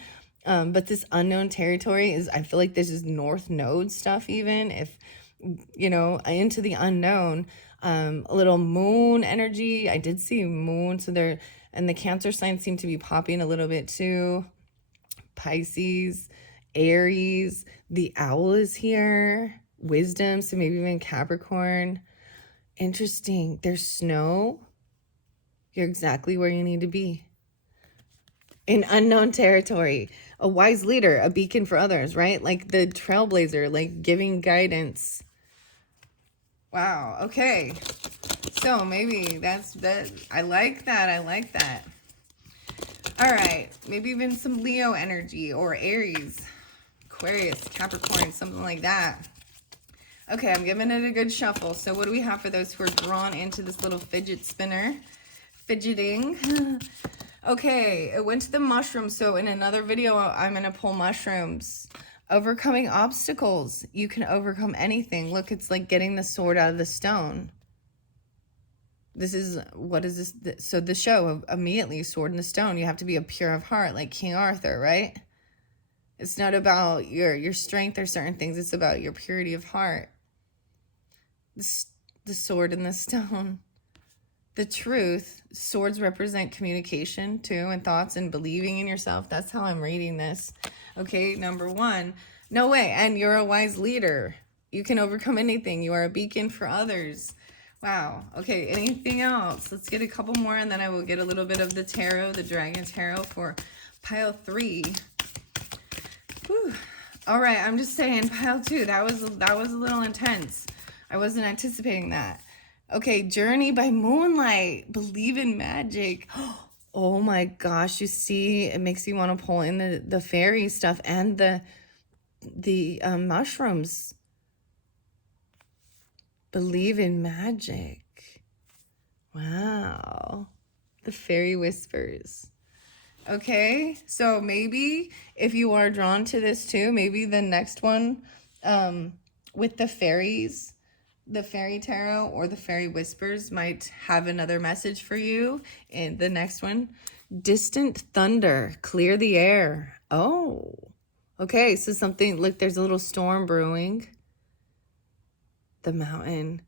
but this unknown territory is, I feel like this is North Node stuff even, if, you know, into the unknown. A little moon energy. I did see moon. So there, and the Cancer signs seem to be popping a little bit too. Pisces, Aries, the owl is here. Wisdom, so maybe even Capricorn. Interesting. There's snow. You're exactly where you need to be. In unknown territory. A wise leader, a beacon for others, right? Like the trailblazer, like giving guidance. Wow, okay. So maybe that's that. I like that. I like that. All right, maybe even some Leo energy or Aries, Aquarius, Capricorn, something like that. Okay, I'm giving it a good shuffle. So what do we have for those who are drawn into this little fidget spinner? Fidgeting. Okay, it went to the mushrooms. So in another video, I'm going to pull mushrooms. Overcoming obstacles. You can overcome anything. Look, it's like getting the sword out of the stone. This is, what is this? So the show, immediately, sword in the stone. You have to be a pure of heart, like King Arthur, right? It's not about your strength or certain things. It's about your purity of heart. The sword in the stone. The truth. Swords represent communication too, and thoughts and believing in yourself. That's how I'm reading this. Okay, number 1. No way. And you're a wise leader. You can overcome anything. You are a beacon for others. Wow. Okay, anything else? Let's get a couple more, and then I will get a little bit of the tarot, the Dragon Tarot for pile 3. Whew. All right, I'm just saying pile 2. That was a little intense. I wasn't anticipating that. Okay, Journey by Moonlight. Believe in magic. Oh my gosh, you see, it makes you want to pull in the fairy stuff and the mushrooms. Believe in magic. Wow. The fairy whispers. Okay, so maybe if you are drawn to this too, maybe the next one with the fairies, the fairy tarot or the fairy whispers might have another message for you in the next one. Distant thunder, clear the air. Oh, okay, so something, look, there's a little storm brewing. The mountain.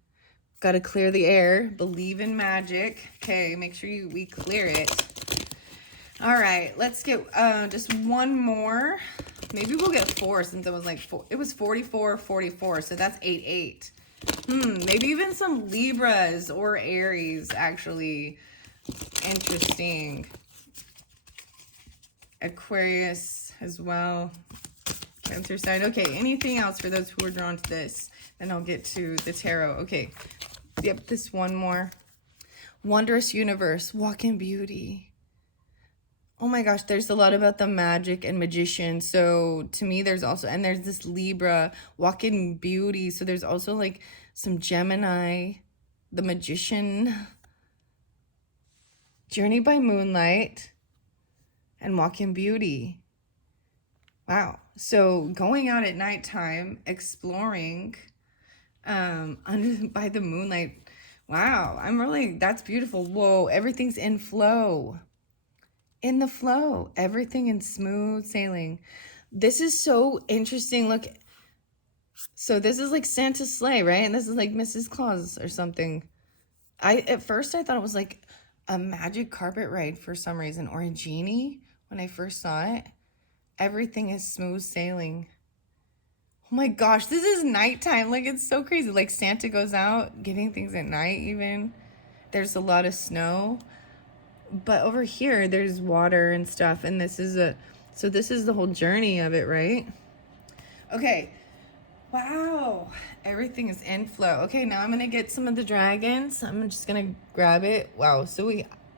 Got to clear the air. Believe in magic. Okay, make sure we clear it. All right, let's get just one more. Maybe we'll get 4 since it was like 4. It was 44, so that's 8. Maybe even some Libras or Aries, actually. Interesting. Aquarius as well. Cancer sign. Okay, anything else for those who are drawn to this? Then I'll get to the tarot. Okay. Yep, this one more. Wondrous universe. Walk in beauty. Oh my gosh, there's a lot about the magic and magician. So to me, there's also, and there's this Libra, walk in beauty. So there's also like some Gemini, the magician, Journey by Moonlight, and walk in beauty. Wow. So going out at nighttime, exploring by the moonlight. Wow. That's beautiful. Whoa. Everything's in flow. In the flow. Everything in smooth sailing. This is so interesting. Look. So this is like Santa's sleigh, right? And this is like Mrs. Claus or something. At first I thought it was like a magic carpet ride for some reason, or a genie. When I first saw it, everything is smooth sailing. Oh my gosh, this is nighttime. Like, it's so crazy. Like, Santa goes out giving things at night, even. There's a lot of snow. But over here, there's water and stuff. And this is so this is the whole journey of it, right? Okay. Wow. Everything is in flow. Okay, now I'm going to get some of the dragons. I'm just going to grab it. Wow. So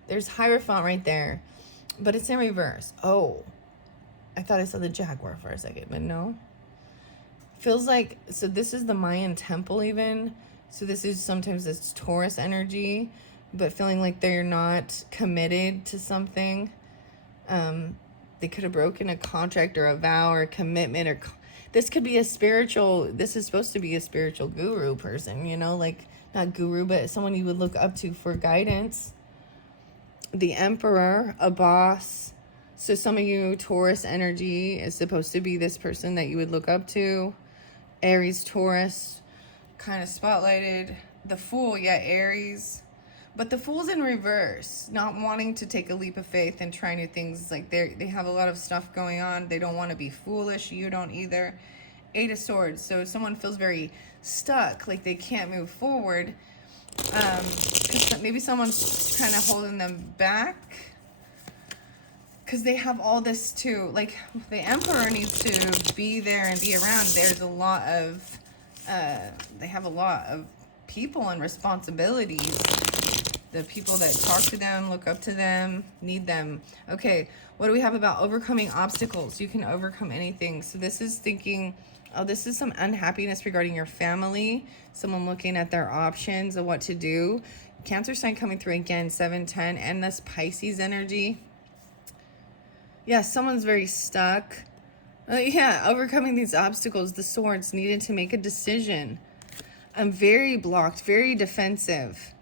there's Hierophant right there. But it's in reverse. Oh. I thought I saw the jaguar for a second, but no. Feels like, so this is the Mayan temple even. So this is sometimes this Taurus energy, but feeling like they're not committed to something. They could have broken a contract or a vow or a commitment, or this could be this is supposed to be a spiritual guru person, you know, like not guru, but someone you would look up to for guidance. The Emperor, a boss. So some of you, Taurus energy is supposed to be this person that you would look up to. Aries, Taurus, kind of spotlighted. The Fool, yeah, Aries. But the Fool's in reverse, not wanting to take a leap of faith and try new things. Like they have a lot of stuff going on. They don't want to be foolish. You don't either. Eight of Swords. So someone feels very stuck, like they can't move forward. Maybe someone's kind of holding them back. Because they have all this too. Like, the Emperor needs to be there and be around. There's a lot of, they have a lot of people and responsibilities. The people that talk to them, look up to them, need them. Okay, what do we have about overcoming obstacles? You can overcome anything. So this is thinking, oh, this is some unhappiness regarding your family. Someone looking at their options of what to do. Cancer sign coming through again, 7-10, and this Pisces energy. Yeah, someone's very stuck. Yeah, overcoming these obstacles, the Swords needed to make a decision. I'm very blocked, very defensive.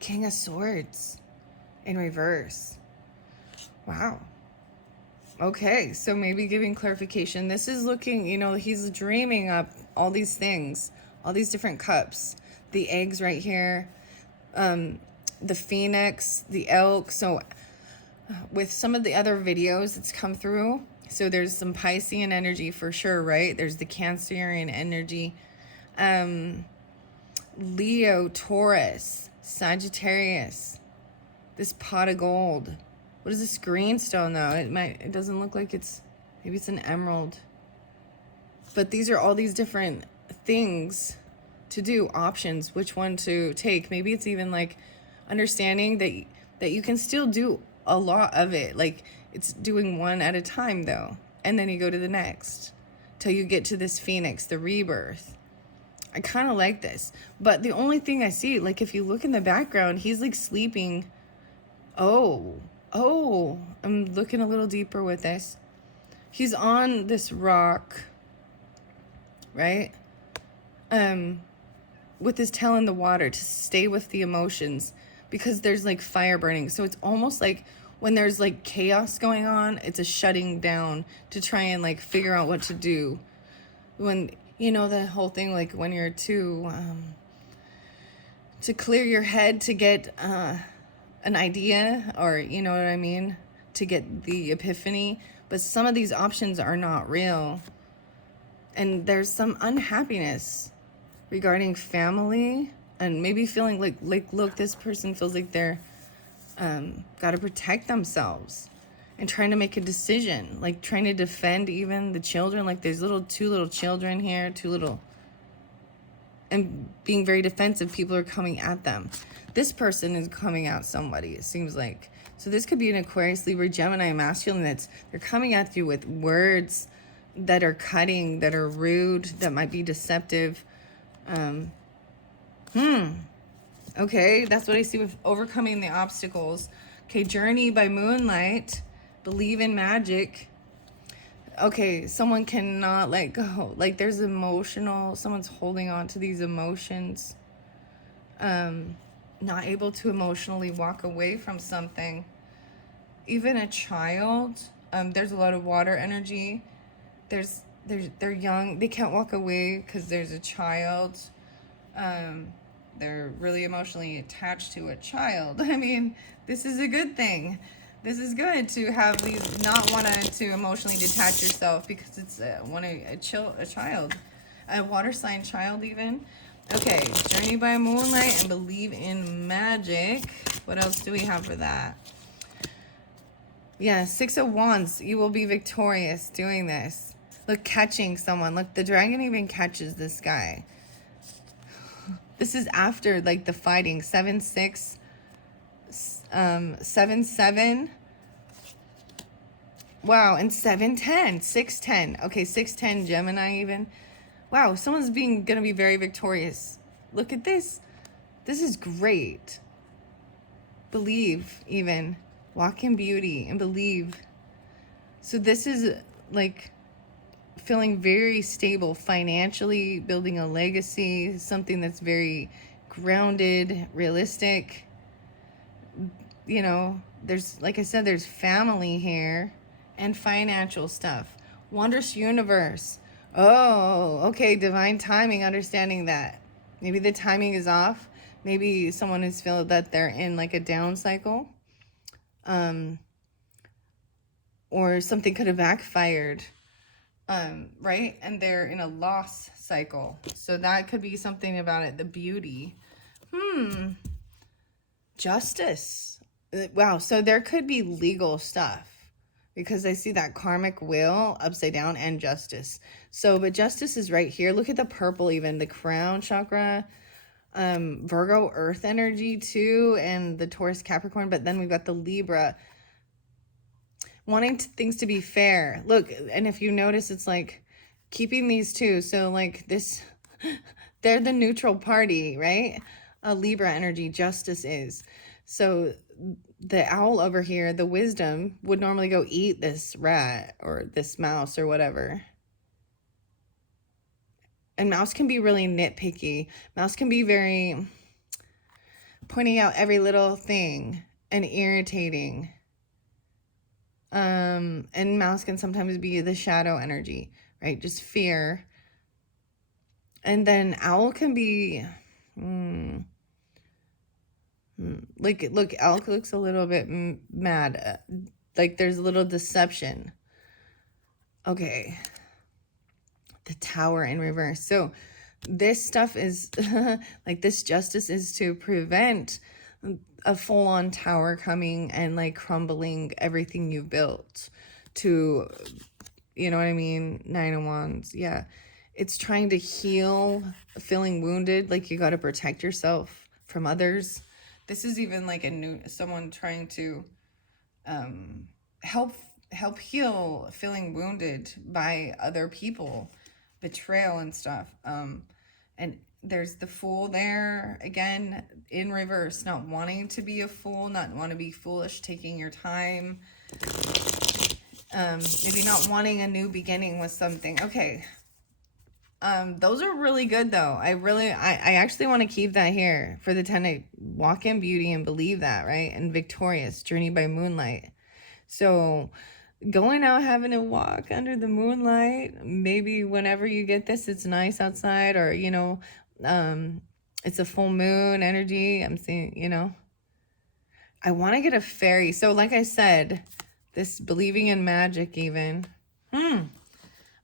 King of Swords in reverse. Wow. Okay, so maybe giving clarification. This is looking, you know, he's dreaming up all these things, all these different cups. The eggs right here, the phoenix, the elk. So with some of the other videos it's come through, so there's some Piscean energy for sure, right? There's the Cancerian energy, Leo, Taurus, Sagittarius, this pot of gold. What is this green stone though? It doesn't look like maybe it's an emerald. But these are all these different things to do, options, which one to take. Maybe it's even like understanding that you can still do a lot of it. Like, it's doing one at a time though. And then you go to the next till you get to this Phoenix, the rebirth. I kind of like this. But the only thing I see, like if you look in the background, he's like sleeping. Oh, I'm looking a little deeper with this. He's on this rock, right? With his tail in the water to stay with the emotions, because there's like fire burning. So it's almost like when there's like chaos going on, it's a shutting down to try and like figure out what to do. When, you know, the whole thing, like when you're to clear your head to get an idea, or you know what I mean, to get the epiphany. But some of these options are not real. And there's some unhappiness regarding family, and maybe feeling like look, this person feels like they're got to protect themselves and trying to make a decision, like trying to defend even the children. Like there's two little children here, and being very defensive. People are coming at them. This person is coming at somebody, it seems like. So this could be an Aquarius, Libra, Gemini, masculine. They're coming at you with words that are cutting, that are rude, that might be deceptive. Okay, that's what I see with overcoming the obstacles. Okay, Journey by Moonlight, Believe in Magic. Okay, someone cannot let go. Like there's someone's holding on to these emotions. Not able to emotionally walk away from something. Even a child, there's a lot of water energy. They're young, they can't walk away because there's a child. they're really emotionally attached to a child. I mean, this is a good thing. This is good to have these not want to emotionally detach yourself because it's a child, a water sign child even. Okay, journey by moonlight and believe in magic. What else do we have for that? Yeah, 6 of Wands. You will be victorious doing this. Look, catching someone. Look, the dragon even catches this guy. This is after like the fighting. 7-6, 7-7. Wow, and 7-10, 6-10. Okay, 6-10 Gemini even. Wow, someone's gonna be very victorious. Look at this. This is great. Believe even. Walk in beauty and believe. So this is like feeling very stable financially, building a legacy, something that's very grounded, realistic. You know, there's, like I said, there's family here and financial stuff. Wondrous universe. Oh, okay, divine timing, understanding that. Maybe the timing is off. Maybe someone has felt that they're in like a down cycle. Or something could have backfired. Right? And they're in a loss cycle. So that could be something about it. The beauty. Justice. Wow. So there could be legal stuff because I see that karmic wheel upside down and justice. So, but justice is right here. Look at the purple, even the crown chakra, Virgo earth energy too, and the Taurus Capricorn. But then we've got the Libra wanting things to be fair. Look, and if you notice, it's like keeping these two. So like this, they're the neutral party, right? A Libra energy, justice is. So the owl over here, the wisdom, would normally go eat this rat or this mouse or whatever. And mouse can be really nitpicky. Mouse can be very pointing out every little thing and irritating. And mouse can sometimes be the shadow energy, right? Just fear. And then owl can be, like, look, owl looks a little bit mad. Like there's a little deception. Okay. The Tower in reverse. So this stuff is, like this justice is to prevent a full-on tower coming and like crumbling everything you've built to, you know what I mean? 9 of Wands. Yeah. It's trying to heal, feeling wounded, like you got to protect yourself from others. This is even like someone trying to help heal feeling wounded by other people, betrayal and stuff. And there's the Fool there again in reverse, not wanting to be a fool, not want to be foolish, taking your time, maybe not wanting a new beginning with something. Okay. Those are really good though. I actually want to keep that here for the 10 walk in beauty and believe that, right? And victorious, journey by moonlight. So going out, having a walk under the moonlight, maybe whenever you get this, it's nice outside, or, you know, it's a full moon energy. I'm seeing, you know, I want to get a fairy. So like I said, this believing in magic even, I'm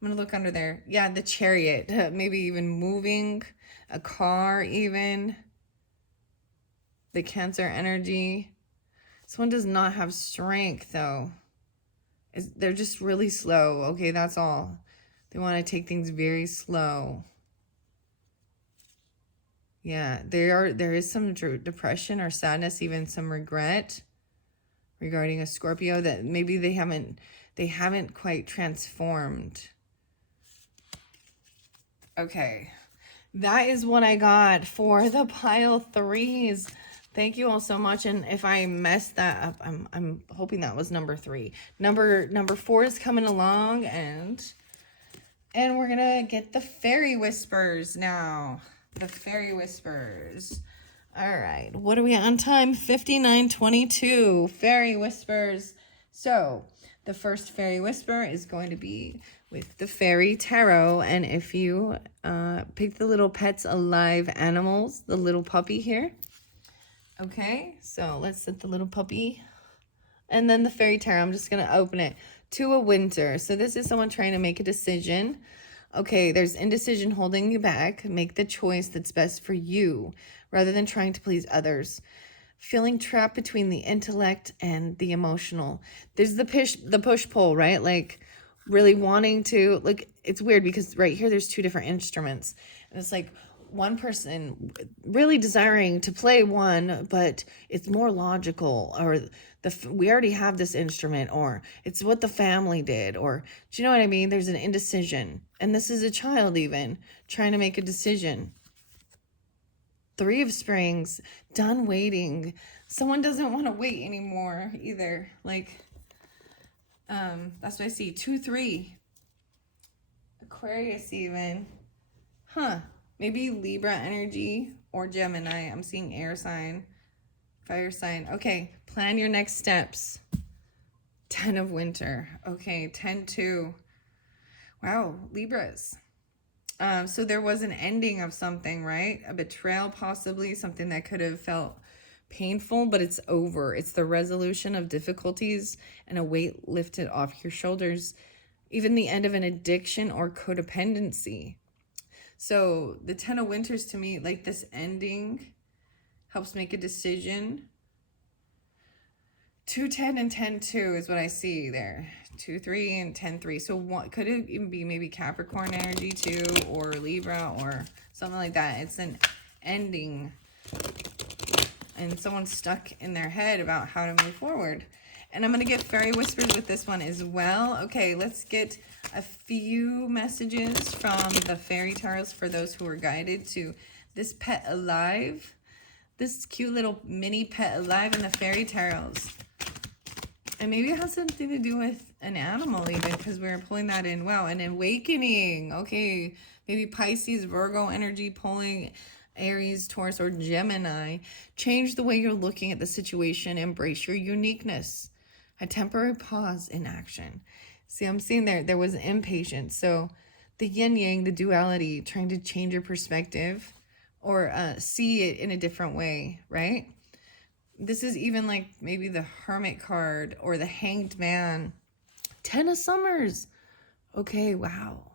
going to look under there. Yeah, the Chariot, maybe even moving a car even. The Cancer energy. This one does not have strength though. They're just really slow. Okay, that's all. They want to take things very slow. Yeah, there is some depression or sadness, even some regret regarding a Scorpio that maybe they haven't quite transformed. Okay, that is what I got for the pile 3s. Thank you all so much. And if I messed that up, I'm hoping that was number 3. Number 4 is coming along, and we're gonna get the Fairy Whispers now. The Fairy Whispers. All right, what are we on time? 59:22. Fairy Whispers. So the first Fairy Whisper is going to be with the Fairy Tarot. And if you pick the little pets alive animals, the little puppy here. Okay, so let's set the little puppy. And then the Fairy Tarot, I'm just going to open it to a winter. So this is someone trying to make a decision. Okay, there's indecision holding you back. Make the choice that's best for you rather than trying to please others. Feeling trapped between the intellect and the emotional. There's the push-pull, right? Like really wanting to, like, it's weird because right here there's two different instruments. And it's like one person really desiring to play one, but it's more logical, or we already have this instrument, or it's what the family did, or do you know what I mean? There's an indecision. And this is a child even trying to make a decision. Three of Springs, done waiting. Someone doesn't want to wait anymore either. Like, that's what I see. 2, 3. Aquarius even. Huh. Maybe Libra energy or Gemini. I'm seeing air sign, fire sign. Okay, plan your next steps. 10 of Winter. Okay, 10-2. Wow, Libras. So there was an ending of something, right? A betrayal, possibly, something that could have felt painful, but it's over. It's the resolution of difficulties and a weight lifted off your shoulders. Even the end of an addiction or codependency. So the 10 of Winters to me, like this ending helps make a decision. 2-10 and 10-2 is what I see there. 2-3 and 10-3. So what could it even be? Maybe Capricorn energy too, or Libra, or something like that. It's an ending, and someone's stuck in their head about how to move forward. And I'm going to get fairy whispers with this one as well. Okay, let's get a few messages from the fairy tarots for those who are guided to this pet alive. This cute little mini pet alive in the fairy tarots. And maybe it has something to do with an animal even, because we're pulling that in. Wow, an awakening. Okay, maybe Pisces, Virgo energy pulling Aries, Taurus, or Gemini. Change the way you're looking at the situation. Embrace your uniqueness. A temporary pause in action. See, I'm seeing there was impatience. So the yin-yang, the duality, trying to change your perspective or see it in a different way, right? This is even like maybe the Hermit card or the Hanged Man. 10 of Summers. Okay, wow.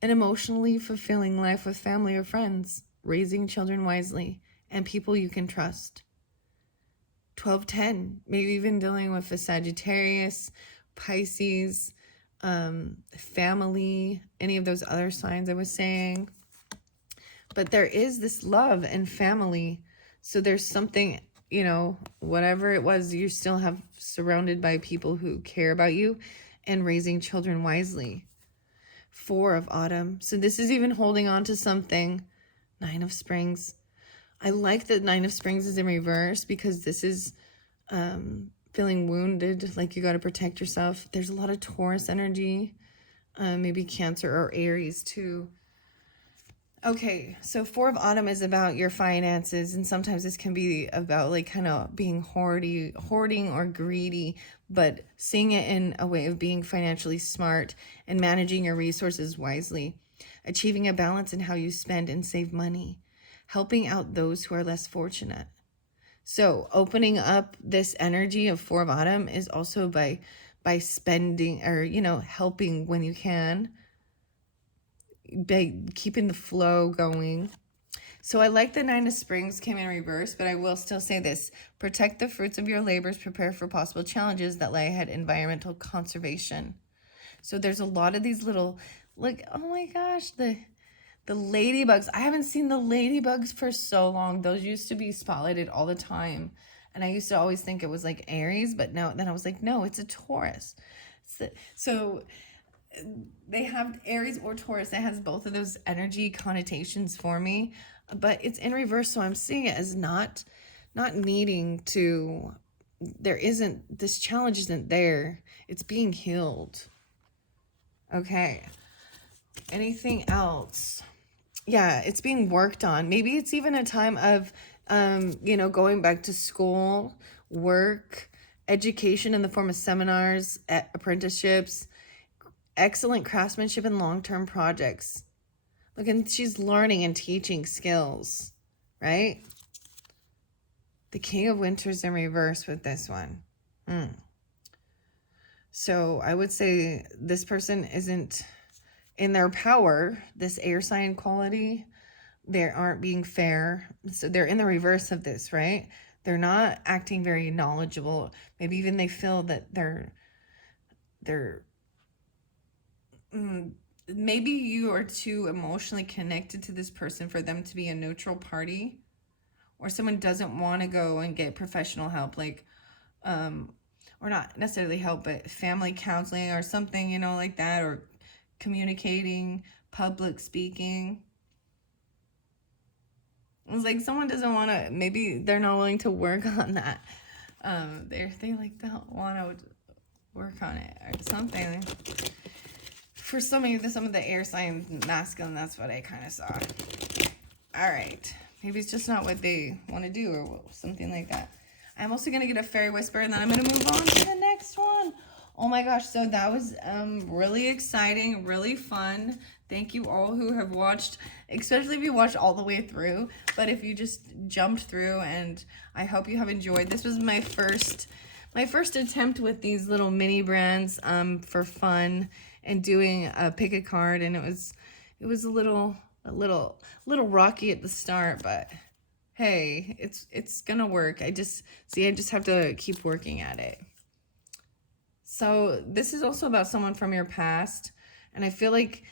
An emotionally fulfilling life with family or friends, raising children wisely, and people you can trust. 12-10, maybe even dealing with a Sagittarius, Pisces, family, any of those other signs I was saying. But there is this love and family. So there's something, you know, whatever it was, you still have surrounded by people who care about you, and raising children wisely. 4 of Autumn. So this is even holding on to something. 9 of Springs. I like that 9 of Springs is in reverse, because this is feeling wounded, like you got to protect yourself. There's a lot of Taurus energy, maybe Cancer or Aries too. Okay, so 4 of Autumn is about your finances, and sometimes this can be about like kind of being hoarding or greedy, but seeing it in a way of being financially smart and managing your resources wisely, achieving a balance in how you spend and save money, helping out those who are less fortunate. So opening up this energy of 4 of Autumn is also by spending, or, you know, helping when you can, by keeping the flow going. So I like the 9 of Springs came in reverse, but I will still say this. Protect the fruits of your labors, prepare for possible challenges that lie ahead, environmental conservation. So there's a lot of these little, like, oh my gosh, the ladybugs. I haven't seen the ladybugs for so long. Those used to be spotlighted all the time. And I used to always think it was like Aries, but no, then I was like, no, it's a Taurus. So they have Aries or Taurus that has both of those energy connotations for me, but it's in reverse. So I'm seeing it as not needing to, this challenge isn't there. It's being healed. Okay. Anything else? Yeah, it's being worked on. Maybe it's even a time of, you know, going back to school, work, education in the form of seminars, apprenticeships, excellent craftsmanship and long-term projects. Look, and she's learning and teaching skills, right? The King of Winter's in reverse with this one. So I would say this person isn't in their power, this air sign quality. They aren't being fair. So they're in the reverse of this, right? They're not acting very knowledgeable. Maybe even they feel that maybe you are too emotionally connected to this person for them to be a neutral party, or someone doesn't want to go and get professional help, like or not necessarily help, but family counseling or something, you know, like that, or communicating, public speaking. It's like someone doesn't want to, maybe they're not willing to work on that. They like don't want to work on it or something. For some of the air signs masculine, that's what I kind of saw. All right. Maybe it's just not what they want to do or something like that. I'm also going to get a fairy whisper, and then I'm going to move on to the next one. Oh my gosh. So that was really exciting, really fun. Thank you all who have watched, especially if you watched all the way through. But if you just jumped through, and I hope you have enjoyed. This was my first attempt with these little mini brands for fun and doing a pick a card, and it was a little rocky at the start, but hey, it's gonna work. I just have to keep working at it. So this is also about someone from your past, and I feel like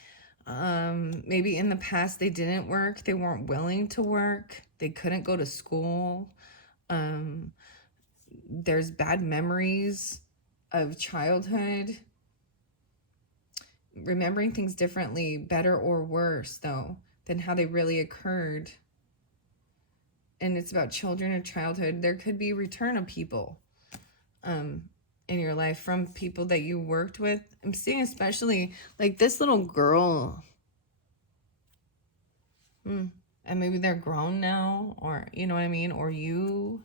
maybe in the past they didn't work, they weren't willing to work, they couldn't go to school. There's bad memories of childhood. Remembering things differently, better or worse, though, than how they really occurred. And it's about children or childhood. There could be return of people in your life from people that you worked with. I'm seeing especially like this little girl. And maybe they're grown now, or you know what I mean? Or you.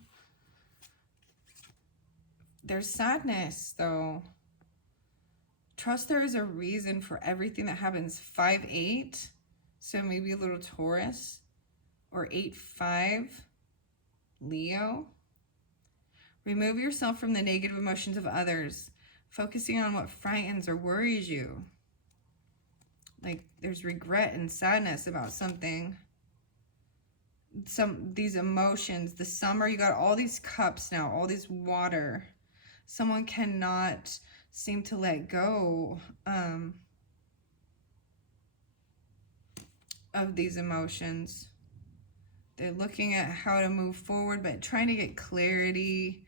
There's sadness, though. Trust there is a reason for everything that happens. 5-8, so maybe a little Taurus, or 8-5, Leo. Remove yourself from the negative emotions of others, focusing on what frightens or worries you. Like there's regret and sadness about something. These emotions. The summer, you got all these cups now, all this water. Someone cannot seem to let go of these emotions. They're looking at how to move forward, but trying to get clarity,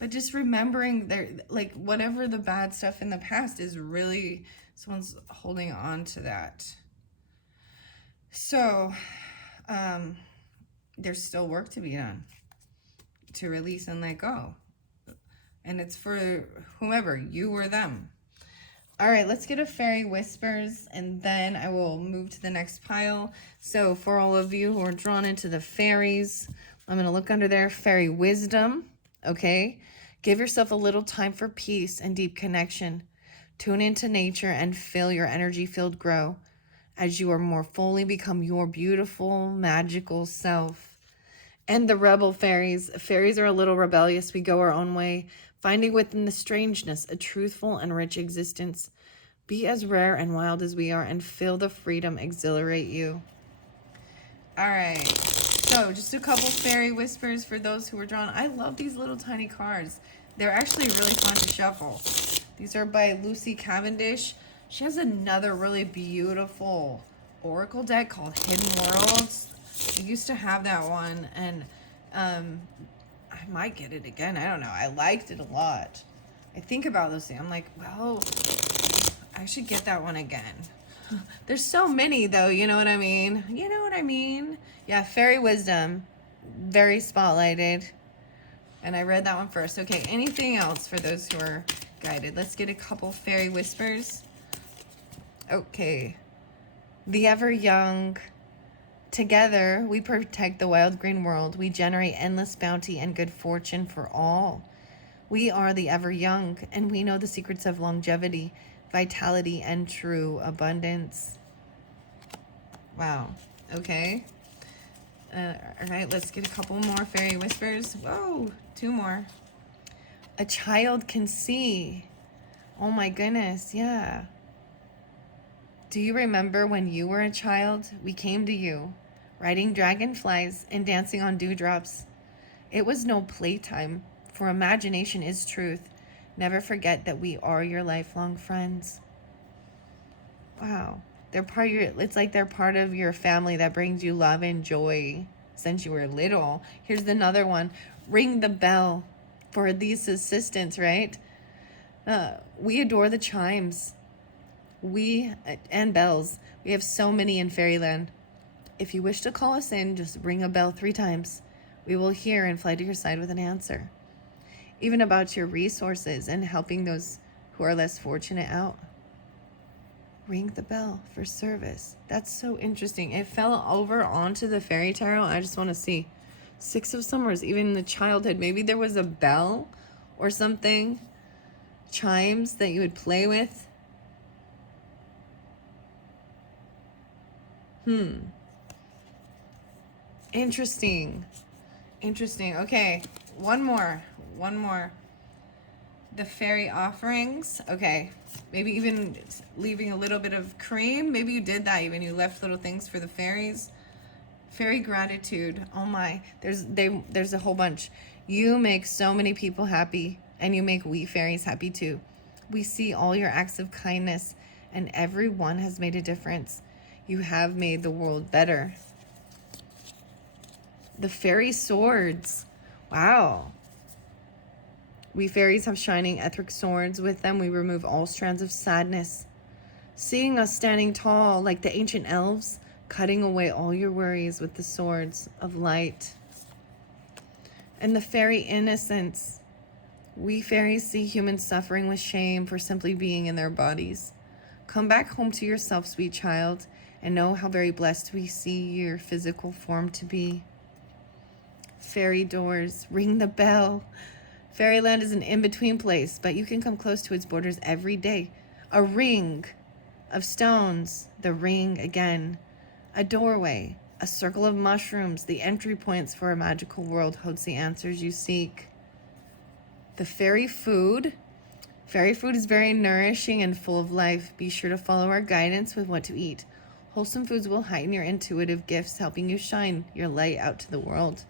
but just remembering like whatever the bad stuff in the past is, really someone's holding on to that. So there's still work to be done to release and let go. And it's for whomever, you or them. All right, let's get a fairy whispers, and then I will move to the next pile. So for all of you who are drawn into the fairies, I'm going to look under there. Fairy wisdom, okay? Give yourself a little time for peace and deep connection. Tune into nature and feel your energy field grow as you are more fully become your beautiful, magical self. And the rebel fairies. Fairies are a little rebellious. We go our own way, finding within the strangeness a truthful and rich existence. Be as rare and wild as we are, and feel the freedom exhilarate you. All right. So just a couple fairy whispers for those who were drawn. I love these little tiny cards. They're actually really fun to shuffle. These are by Lucy Cavendish. She has another really beautiful oracle deck called Hidden Worlds. I used to have that one, and I might get it again. I don't know. I liked it a lot. I think about those things. I'm like, well, I should get that one again. There's so many, though. You know what I mean? You know what I mean? Yeah, Fairy Wisdom. Very spotlighted. And I read that one first. Okay, anything else for those who are guided? Let's get a couple Fairy Whispers. Okay. The Ever Young. Together, we protect the wild green world. We generate endless bounty and good fortune for all. We are the Ever Young, and we know the secrets of longevity. vitality, and true abundance. Wow. Okay. All right, let's get a couple more fairy whispers. Whoa, 2 more. A child can see. Oh my goodness, yeah. Do you remember when you were a child? We came to you, riding dragonflies and dancing on dewdrops. It was no playtime, for imagination is truth. Never forget that we are your lifelong friends. Wow. They're part of your, it's like they're part of your family that brings you love and joy since you were little. Here's another one. Ring the bell for these assistants, right? We adore the chimes. And bells. We have so many in Fairyland. If you wish to call us in, just ring a bell 3 times. We will hear and fly to your side with an answer. Even about your resources and helping those who are less fortunate out. Ring the bell for service. That's so interesting. It fell over onto the fairy tarot. I just want to see. 6 of Summers, even in the childhood. Maybe there was a bell or something. Chimes that you would play with. Interesting. Okay, one more. The fairy offerings. Okay, maybe even leaving a little bit of cream. Maybe you did that even. You left little things for the fairies. Fairy gratitude. Oh my, there's a whole bunch. You make so many people happy, and you make we fairies happy too. We see all your acts of kindness, and everyone has made a difference. You have made the world better. The fairy swords. Wow. We fairies have shining etheric swords. With them, we remove all strands of sadness. Seeing us standing tall like the ancient elves, cutting away all your worries with the swords of light. And the fairy innocence. We fairies see humans suffering with shame for simply being in their bodies. Come back home to yourself, sweet child, and know how very blessed we see your physical form to be. Fairy doors, ring the bell. Fairyland is an in-between place, but you can come close to its borders every day. A ring of stones, the ring again. A doorway, a circle of mushrooms, the entry points for a magical world holds the answers you seek. The fairy food. Fairy food is very nourishing and full of life. Be sure to follow our guidance with what to eat. Wholesome foods will heighten your intuitive gifts, helping you shine your light out to the world.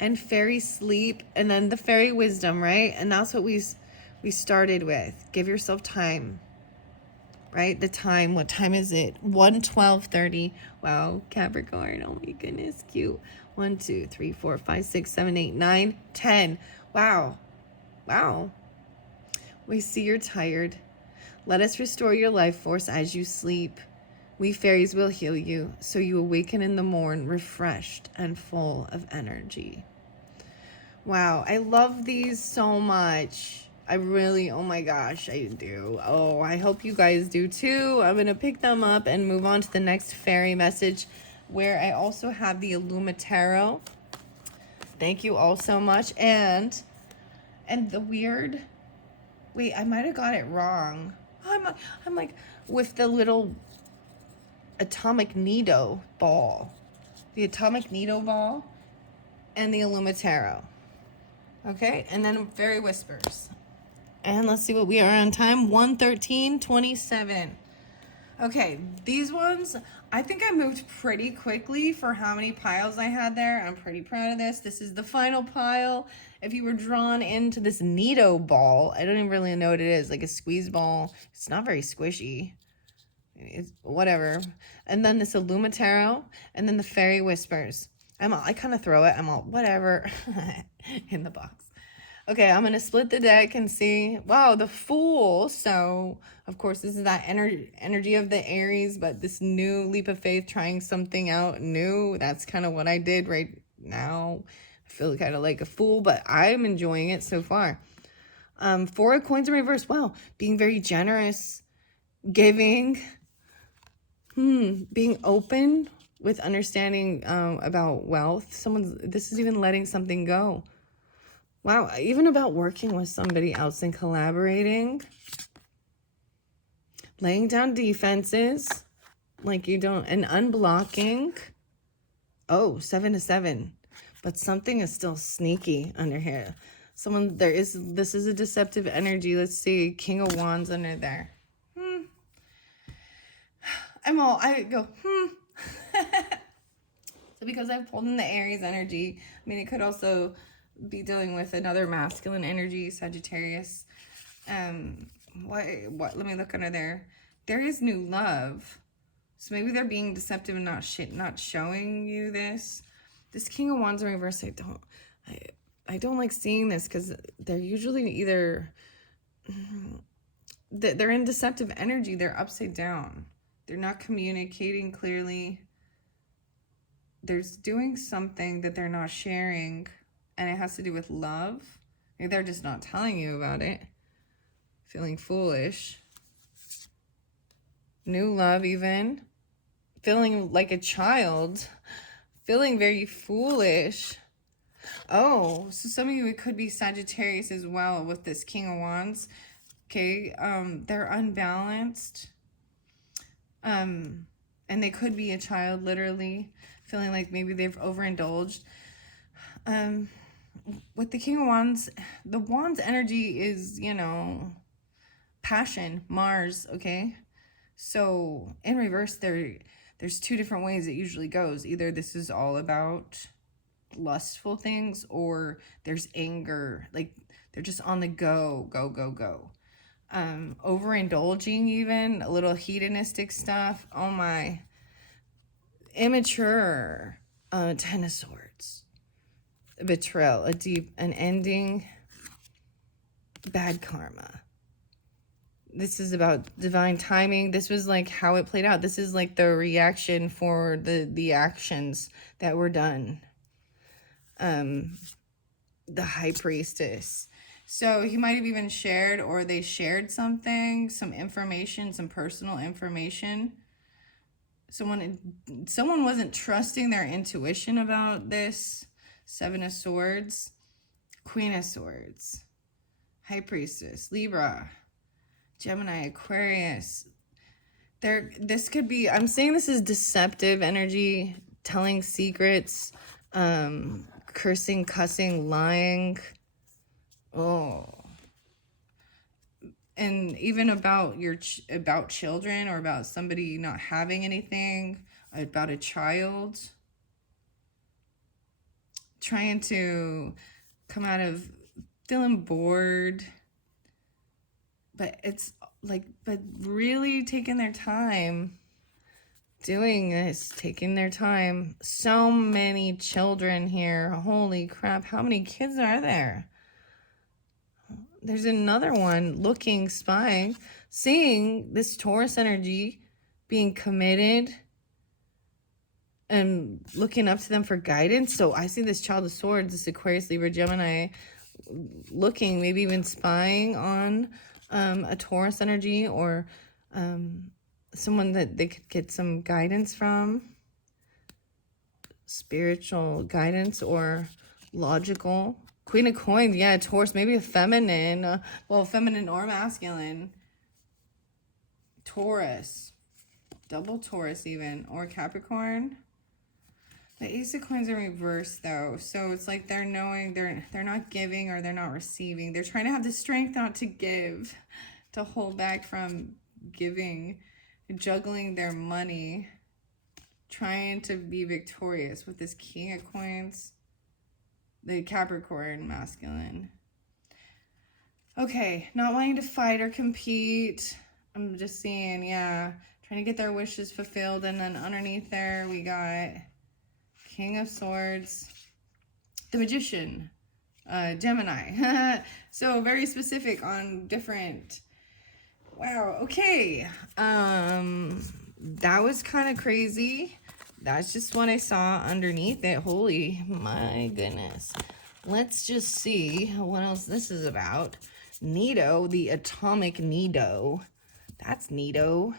And fairy sleep, and then the fairy wisdom, right? And that's what we started with. Give yourself time, right? The time, what time is it? 1:12:30. Wow, Capricorn, oh my goodness, cute. 1, 2, 3, 4, 5, 6, 7, 8, 9, 10. Wow. We see you're tired. Let us restore your life force as you sleep. We fairies will heal you, so you awaken in the morn refreshed and full of energy. Wow, I love these so much. I really, oh my gosh, I do. Oh, I hope you guys do too. I'm going to pick them up and move on to the next fairy message, where I also have the Illuma Tarot. Thank you all so much. And the weird, wait, I might have got it wrong. I'm like with the little Atomic Nido ball. The Atomic Nido ball and the Illuma Tarot. Okay, and then Fairy Whispers. And let's see what we are on time. 1:13:27. Okay, these ones, I think I moved pretty quickly for how many piles I had there. I'm pretty proud of this. This is the final pile. If you were drawn into this Nido ball, I don't even really know what it is, like a squeeze ball. It's not very squishy. It's whatever. And then this Illuma Tarot, and then the Fairy Whispers. I kind of throw it. I'm all, whatever, in the box. Okay, I'm going to split the deck and see. Wow, the Fool. So, of course, this is that energy of the Aries, but this new leap of faith, trying something out new. That's kind of what I did right now. I feel kind of like a fool, but I'm enjoying it so far. 4 of Coins in reverse. Wow, being very generous, giving, being open with understanding about wealth. This is even letting something go. Wow, even about working with somebody else and collaborating. laying down defenses, like you don't, and unblocking. Oh, 7 to 7. But something is still sneaky under here. This is a deceptive energy. Let's see, King of Wands under there. I go, So because I've pulled in the Aries energy, I mean, it could also be dealing with another masculine energy, Sagittarius. Let me look under there. There is new love. So maybe they're being deceptive and not showing you this. This King of Wands in reverse, I don't like seeing this because they're usually either they're in deceptive energy. They're upside down. They're not communicating clearly. They're doing something that they're not sharing, and it has to do with love. Maybe they're just not telling you about it. Feeling foolish. New love even. Feeling like a child. Feeling very foolish. Oh, so some of you, it could be Sagittarius as well with this King of Wands. Okay, they're unbalanced. And they could be a child, literally. Feeling like maybe they've overindulged. With the King of Wands, the Wands energy is, passion, Mars, okay? So in reverse, there's two different ways it usually goes. Either this is all about lustful things, or there's anger, like they're just on the go. Overindulging, even a little hedonistic stuff. Oh my. Immature. 10 of Swords. Betrayal, an ending, bad karma. This is about divine timing. This was like how it played out. This is like the reaction for the actions that were done. The High Priestess. So he might have even shared, or they shared something, some information, some personal information. Someone wasn't trusting their intuition about this. 7 of Swords, Queen of Swords, High Priestess, Libra, Gemini, Aquarius. This could be, I'm saying this is deceptive energy, telling secrets, cursing, cussing, lying. Oh. And even about about children, or about somebody not having anything, about a child. Trying to come out of feeling bored. But it's like, but really taking their time doing this, taking their time. So many children here. Holy crap. How many kids are there? There's another one looking, spying, seeing this Taurus energy, being committed and looking up to them for guidance. So I see this Child of Swords, this Aquarius, Libra, Gemini, looking, maybe even spying on a Taurus energy, or someone that they could get some guidance from, spiritual guidance or logical. Queen of Coins, yeah, Taurus, maybe a feminine, feminine or masculine. Taurus, double Taurus even, or Capricorn. The Ace of Coins in reverse though, so it's like they're knowing they're not giving, or they're not receiving. They're trying to have the strength not to give, to hold back from giving, juggling their money, trying to be victorious with this King of Coins, the Capricorn masculine. Okay, not wanting to fight or compete. I'm just seeing, yeah, trying to get their wishes fulfilled. And then underneath there, we got King of Swords, the Magician, Gemini. So very specific on different. Wow, okay. That was kind of crazy. That's just what I saw underneath it. Holy, my goodness. Let's just see what else this is about. Nido, the atomic Nido. That's Nido.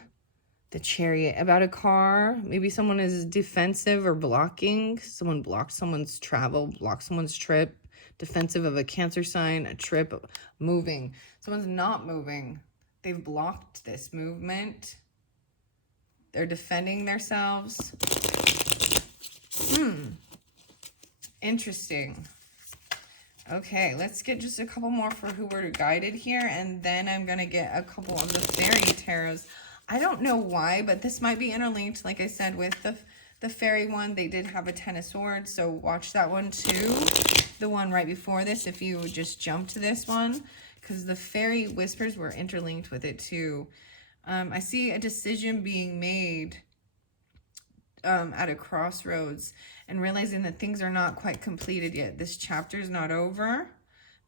The Chariot, about a car. Maybe someone is defensive or blocking. Someone blocked someone's travel, blocked someone's trip. Defensive of a Cancer sign, a trip, moving. Someone's not moving. they've blocked this movement. They're defending themselves. Interesting. Okay, let's get just a couple more for who were guided here, and then I'm going to get a couple of the fairy tarots. I don't know why, but this might be interlinked, like I said, with the fairy one. They did have a 10 of swords, so watch that one too. The one right before this, if you would just jump to this one, because the fairy whispers were interlinked with it too. I see a decision being made at a crossroads and realizing that things are not quite completed yet. This chapter is not over.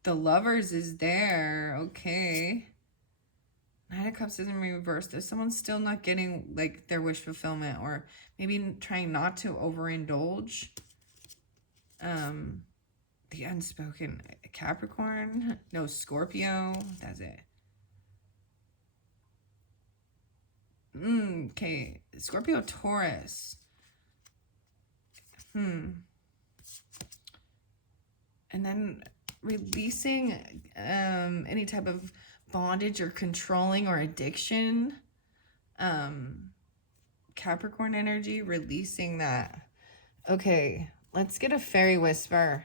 The Lovers is there. Okay. Nine of Cups is in reverse. There's someone still not getting like their wish fulfillment, or maybe trying not to overindulge. The unspoken Capricorn. No, Scorpio. That's it. Okay. Scorpio, Taurus. And then releasing any type of bondage or controlling or addiction. Capricorn energy, releasing that. Okay, let's get a fairy whisper.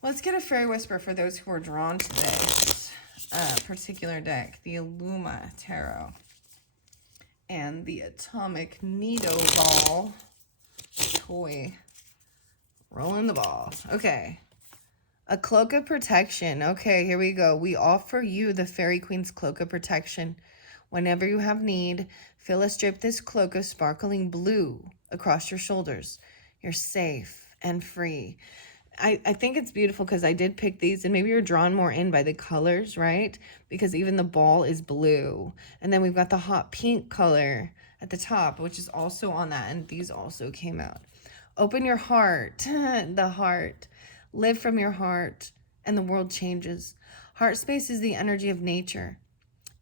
Let's get a fairy whisper for those who are drawn to this particular deck. The Illuma Tarot and the Atomic Needle Ball toy. Rolling the ball. Okay. A cloak of protection. Okay, here we go. We offer you the Fairy Queen's cloak of protection. Whenever you have need, Phyllis strip this cloak of sparkling blue across your shoulders. You're safe and free. I think it's beautiful because I did pick these, and maybe you're drawn more in by the colors, right? Because even the ball is blue. And then we've got the hot pink color at the top, which is also on that, and these also came out. Open your heart, the heart. Live from your heart, and the world changes. Heart space is the energy of nature.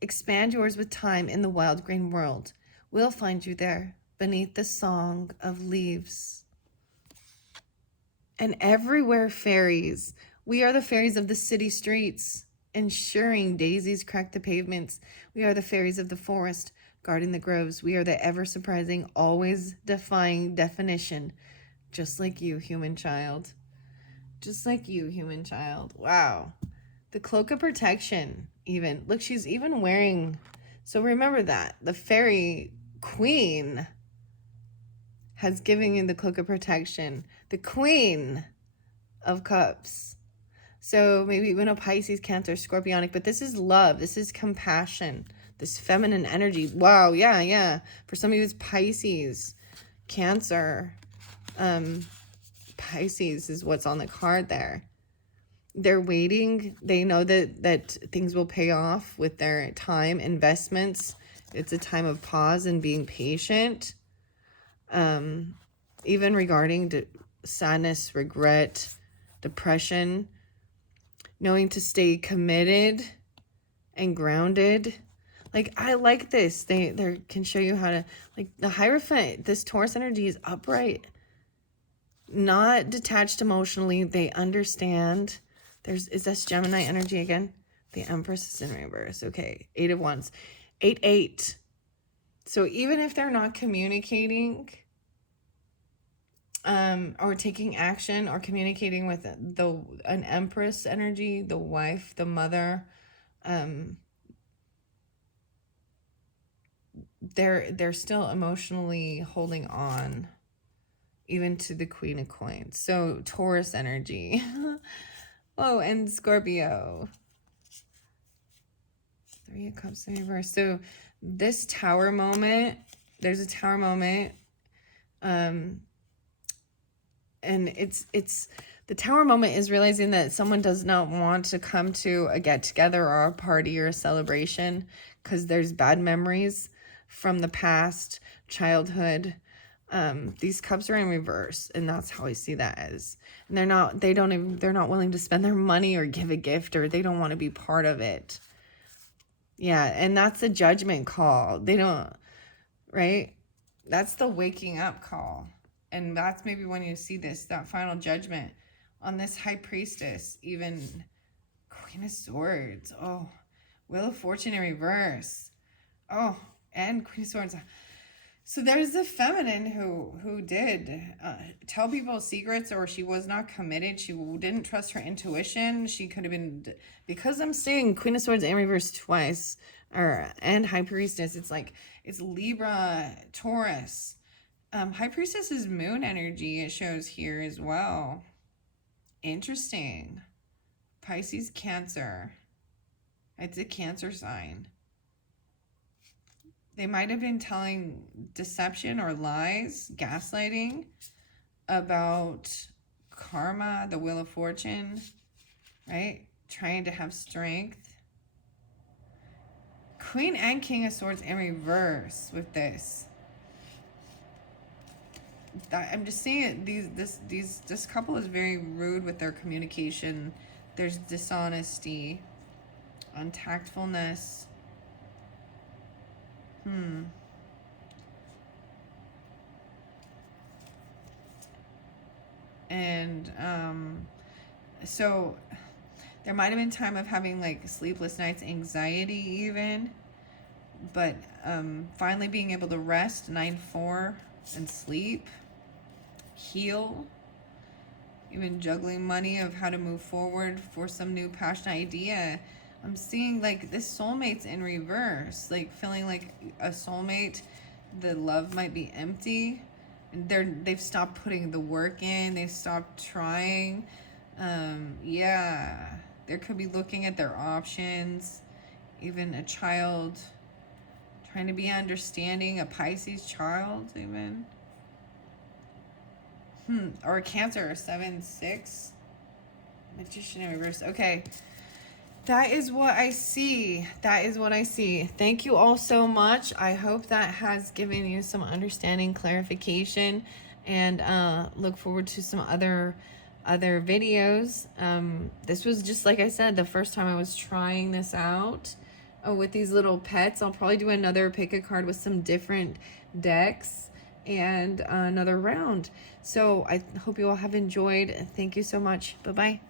Expand yours with time in the wild green world. We'll find you there, beneath the song of leaves. And everywhere fairies. We are the fairies of the city streets, ensuring daisies crack the pavements. We are the fairies of the forest, guarding the groves. We are the ever-surprising, always defying definition, just like you, human child. Just like you, human child. Wow. The cloak of protection, even. Look, she's even wearing... So remember that. The fairy queen has given you the cloak of protection. The Queen of Cups. So maybe even a Pisces, Cancer, Scorpionic. But this is love. This is compassion. This feminine energy. Wow, yeah. For some of you, it's Pisces, Cancer. Pisces is what's on the card there. They're waiting. They know that things will pay off with their time investments. It's a time of pause and being patient. Even regarding sadness, regret, depression, knowing to stay committed and grounded. Like, I like this. They can show you how to, like, the Hierophant, this Taurus energy is upright, not detached emotionally. They understand. Is this Gemini energy again? The Empress is in reverse. Okay, 8 of Wands. 8-8. So even if they're not communicating, or taking action or communicating with an Empress energy, the wife, the mother, they're still emotionally holding on, even to the Queen of Coins. So Taurus energy. Oh, and Scorpio. 3 of Cups in reverse. So this Tower moment, there's a Tower moment, and it's the Tower moment is realizing that someone does not want to come to a get-together or a party or a celebration because there's bad memories from the past, childhood. These cups are in reverse, and that's how I see that as. And they're not willing to spend their money or give a gift, or they don't want to be part of it. Yeah, and that's a judgment call. They don't, right? That's the waking up call. And that's maybe when you see that final judgment on this High Priestess, even Queen of Swords. Oh, Wheel of Fortune in reverse. Oh, and Queen of Swords. So there's the feminine who did tell people secrets, or she was not committed. She didn't trust her intuition. She could have been, because I'm saying Queen of Swords in reverse twice, and High Priestess. It's like, it's Libra, Taurus. High Priestess is moon energy. It shows here as well. Interesting. Pisces, Cancer. It's a Cancer sign. They might have been telling deception or lies, gaslighting about karma, the Wheel of Fortune, right? Trying to have strength. Queen and King of Swords in reverse with this. I'm just seeing it. This couple is very rude with their communication. There's dishonesty, untactfulness. And so there might have been time of having like sleepless nights, anxiety even, but finally being able to rest 9-4 and sleep, heal, even juggling money of how to move forward for some new passion idea. I'm seeing like this soulmate's in reverse, like feeling like a soulmate, the love might be empty. They've stopped putting the work in. They've stopped trying. Yeah, there could be looking at their options. Even a child trying to be understanding, a Pisces child even. Or a Cancer, 7-6. Magician in reverse. Okay. That is what I see. That is what I see. Thank you all so much. I hope that has given you some understanding, clarification, and look forward to some other videos. This was just, like I said, the first time I was trying this out with these little pets. I'll probably do another pick a card with some different decks and another round. So I hope you all have enjoyed. Thank you so much. Bye-bye.